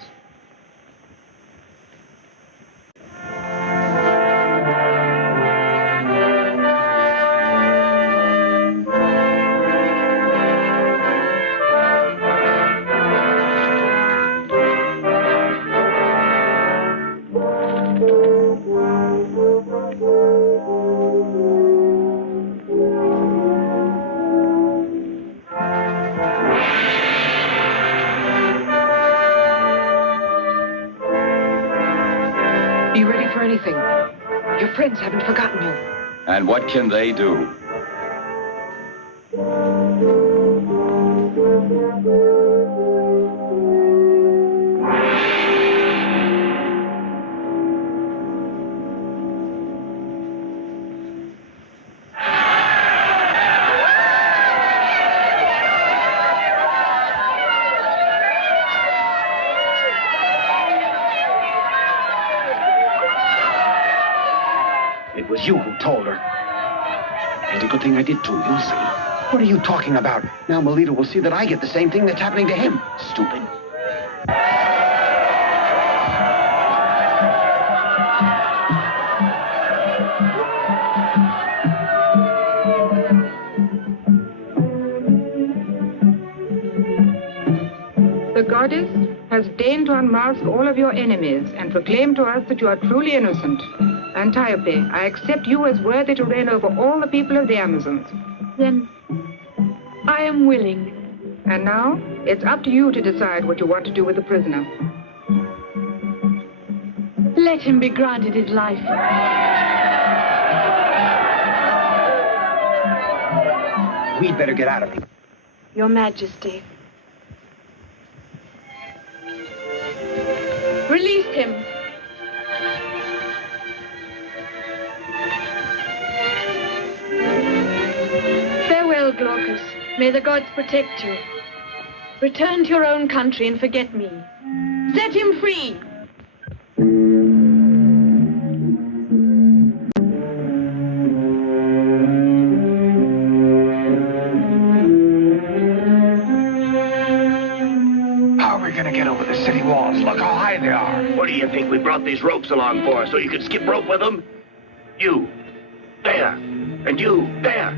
Be ready for anything. Your friends haven't forgotten you. And what can they do? It was you who told her. And a good thing I did too, you'll see. What are you talking about? Now Melita will see that I get the same thing that's happening to him. Stupid. The goddess has deigned to unmask all of your enemies and proclaim to us that you are truly innocent. Antiope, I accept you as worthy to reign over all the people of the Amazons. Then I am willing. And now, it's up to you to decide what you want to do with the prisoner. Let him be granted his life. We'd better get out of here. Your Majesty. Release him. Farewell, Glaucus. May the gods protect you. Return to your own country and forget me. Set him free. How are we gonna get over the city walls? Look how high they are. What do you think we brought these ropes along for? So you could skip rope with them? You. There. And you. There.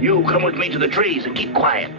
You come with me to the trees and keep quiet.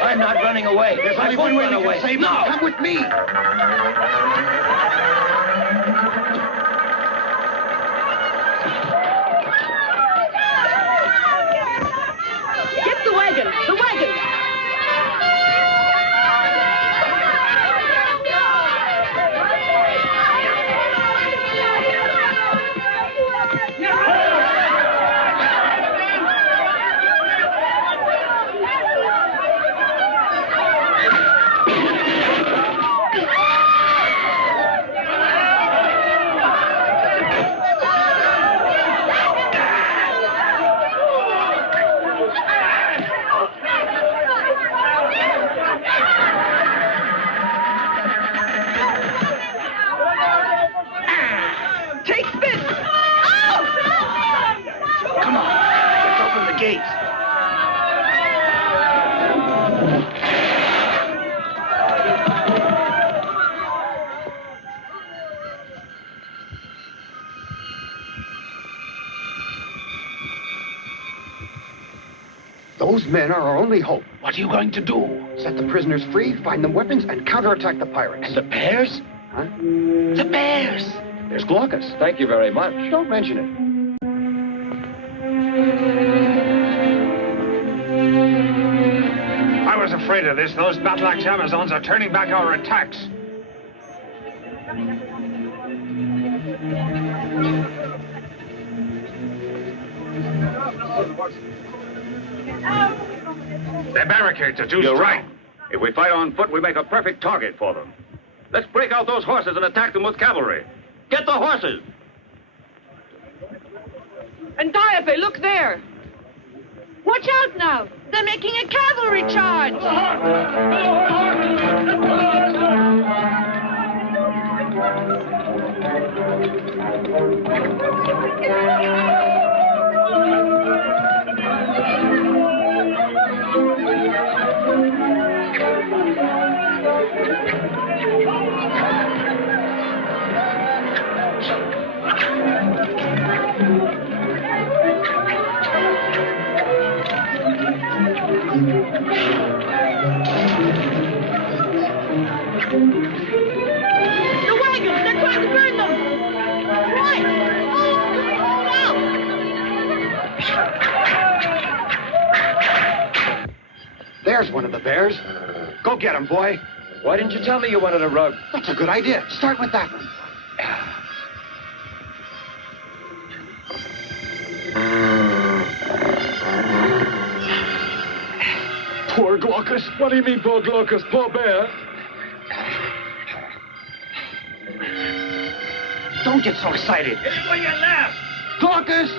I'm not running away. There's I only won't one way run we away. can save No! him. Come with me. Get Those men are our only hope. What are you going to do? Set the prisoners free, find them weapons, and counterattack the pirates. And the bears? Huh? The bears! There's Glaucus. Thank you very much. Don't mention it. I was afraid of this. Those battle-axe Amazons are turning back our attacks. The barricades are too You're strong. right. If we fight on foot, we make a perfect target for them. Let's break out those horses and attack them with cavalry. Get the horses! And Diope, look there. Watch out now! They're making a cavalry charge! The wagons, they're trying to burn them. Right. Hold out. There's one of the bears. Go get him, boy. Why didn't you tell me you wanted a rug? That's a good idea. Start with that one. Poor Glaucus. What do you mean, poor Glaucus? Poor bear? Don't get so excited. Hit it with your left! Glaucus!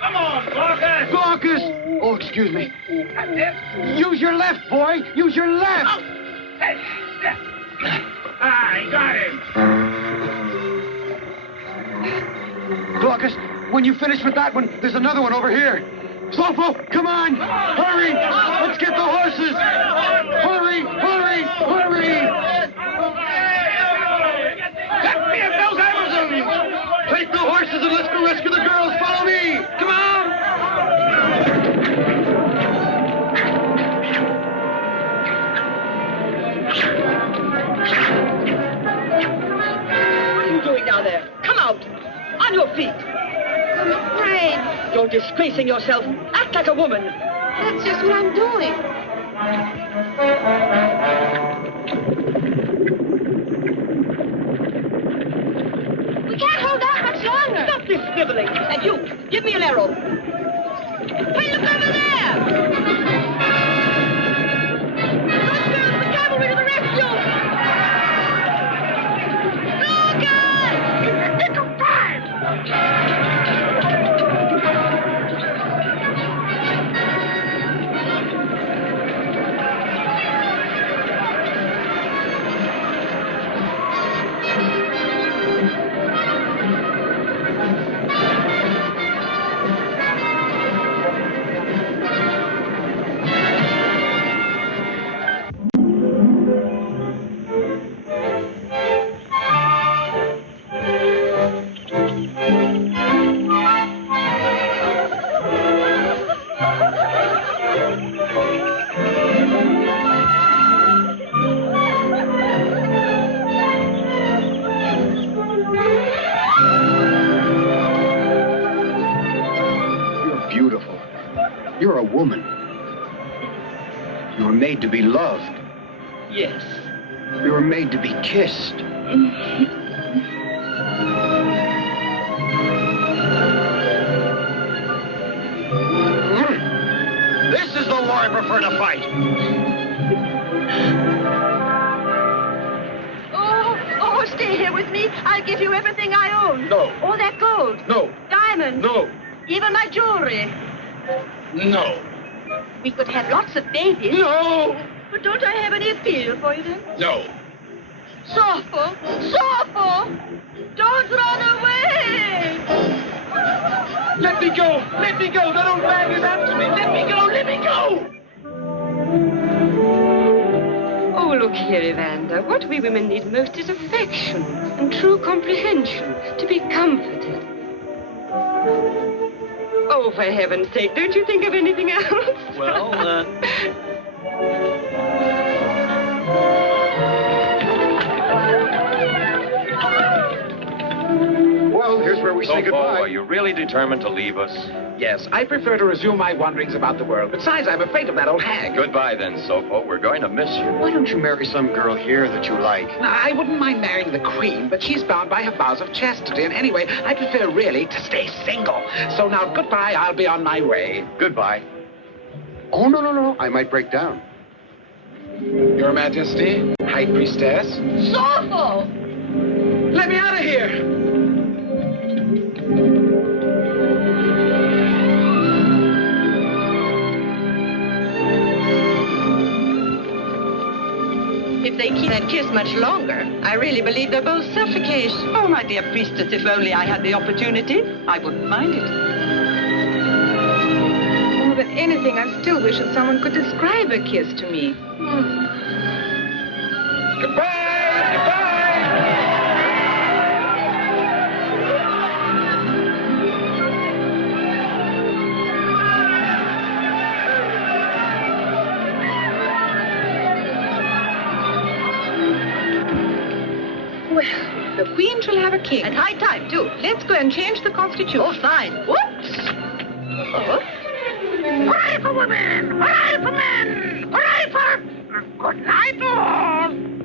Come on, Glaucus! Glaucus! Oh, excuse me. That's it. Use your left, boy. Use your left. Oh. I got him. Glaucus, when you finish with that one, there's another one over here. Slopo, come on! Hurry! Let's get the horses! Hurry! Hurry! Hurry! Let me at those Amazons! Take the horses and let's go rescue the girls! Follow me! Come on! What are you doing down there? Come out. On your feet. I'm afraid. You're disgracing yourself. Act like a woman. That's just what I'm doing. We can't hold out much longer. Stop this sniveling. And you, give me an arrow. Hey, look over there! Those girls, the cavalry to the rescue! Lucas! It's a nick of time! You're beautiful. You're a woman. You were made to be loved. Yes. You were made to be kissed. This is the war I prefer to fight. Oh, stay here with me. I'll give you everything I own. No. All that gold. No. Diamonds. No. Even my jewelry. No. We could have lots of babies. No. But don't I have any appeal for you then? No. Soulful. Soulful. Don't run away. Let me go. Let me go. That old man is after me. Let me go. Let me go. Oh, look here, Evander. What we women need most is affection and true comprehension, to be comforted. Oh, for heaven's sake, don't you think of anything else? Well, Well, here's where we say Sofo, goodbye. are you really determined to leave us? Yes, I prefer to resume my wanderings about the world. Besides, I'm afraid of that old hag. Goodbye then, Sofo. We're going to miss you. Why don't you marry some girl here that you like? Now, I wouldn't mind marrying the queen, but she's bound by her vows of chastity. And anyway, I prefer really to stay single. So now, goodbye. I'll be on my way. Goodbye. Oh, no. I might break down. Your Majesty, High Priestess. Sofo! Let me out of here! If they keep that kiss much longer, I really believe they'll both suffocate. Oh, my dear priestess, if only I had the opportunity, I wouldn't mind it. More than anything, I still wish that someone could describe a kiss to me. Well, the Queen shall have a king. At high time, too. Let's go and change the Constitution. Oh, fine. Whoops! Oh. Hooray for women! Hooray for men! Hooray for... Good night, all!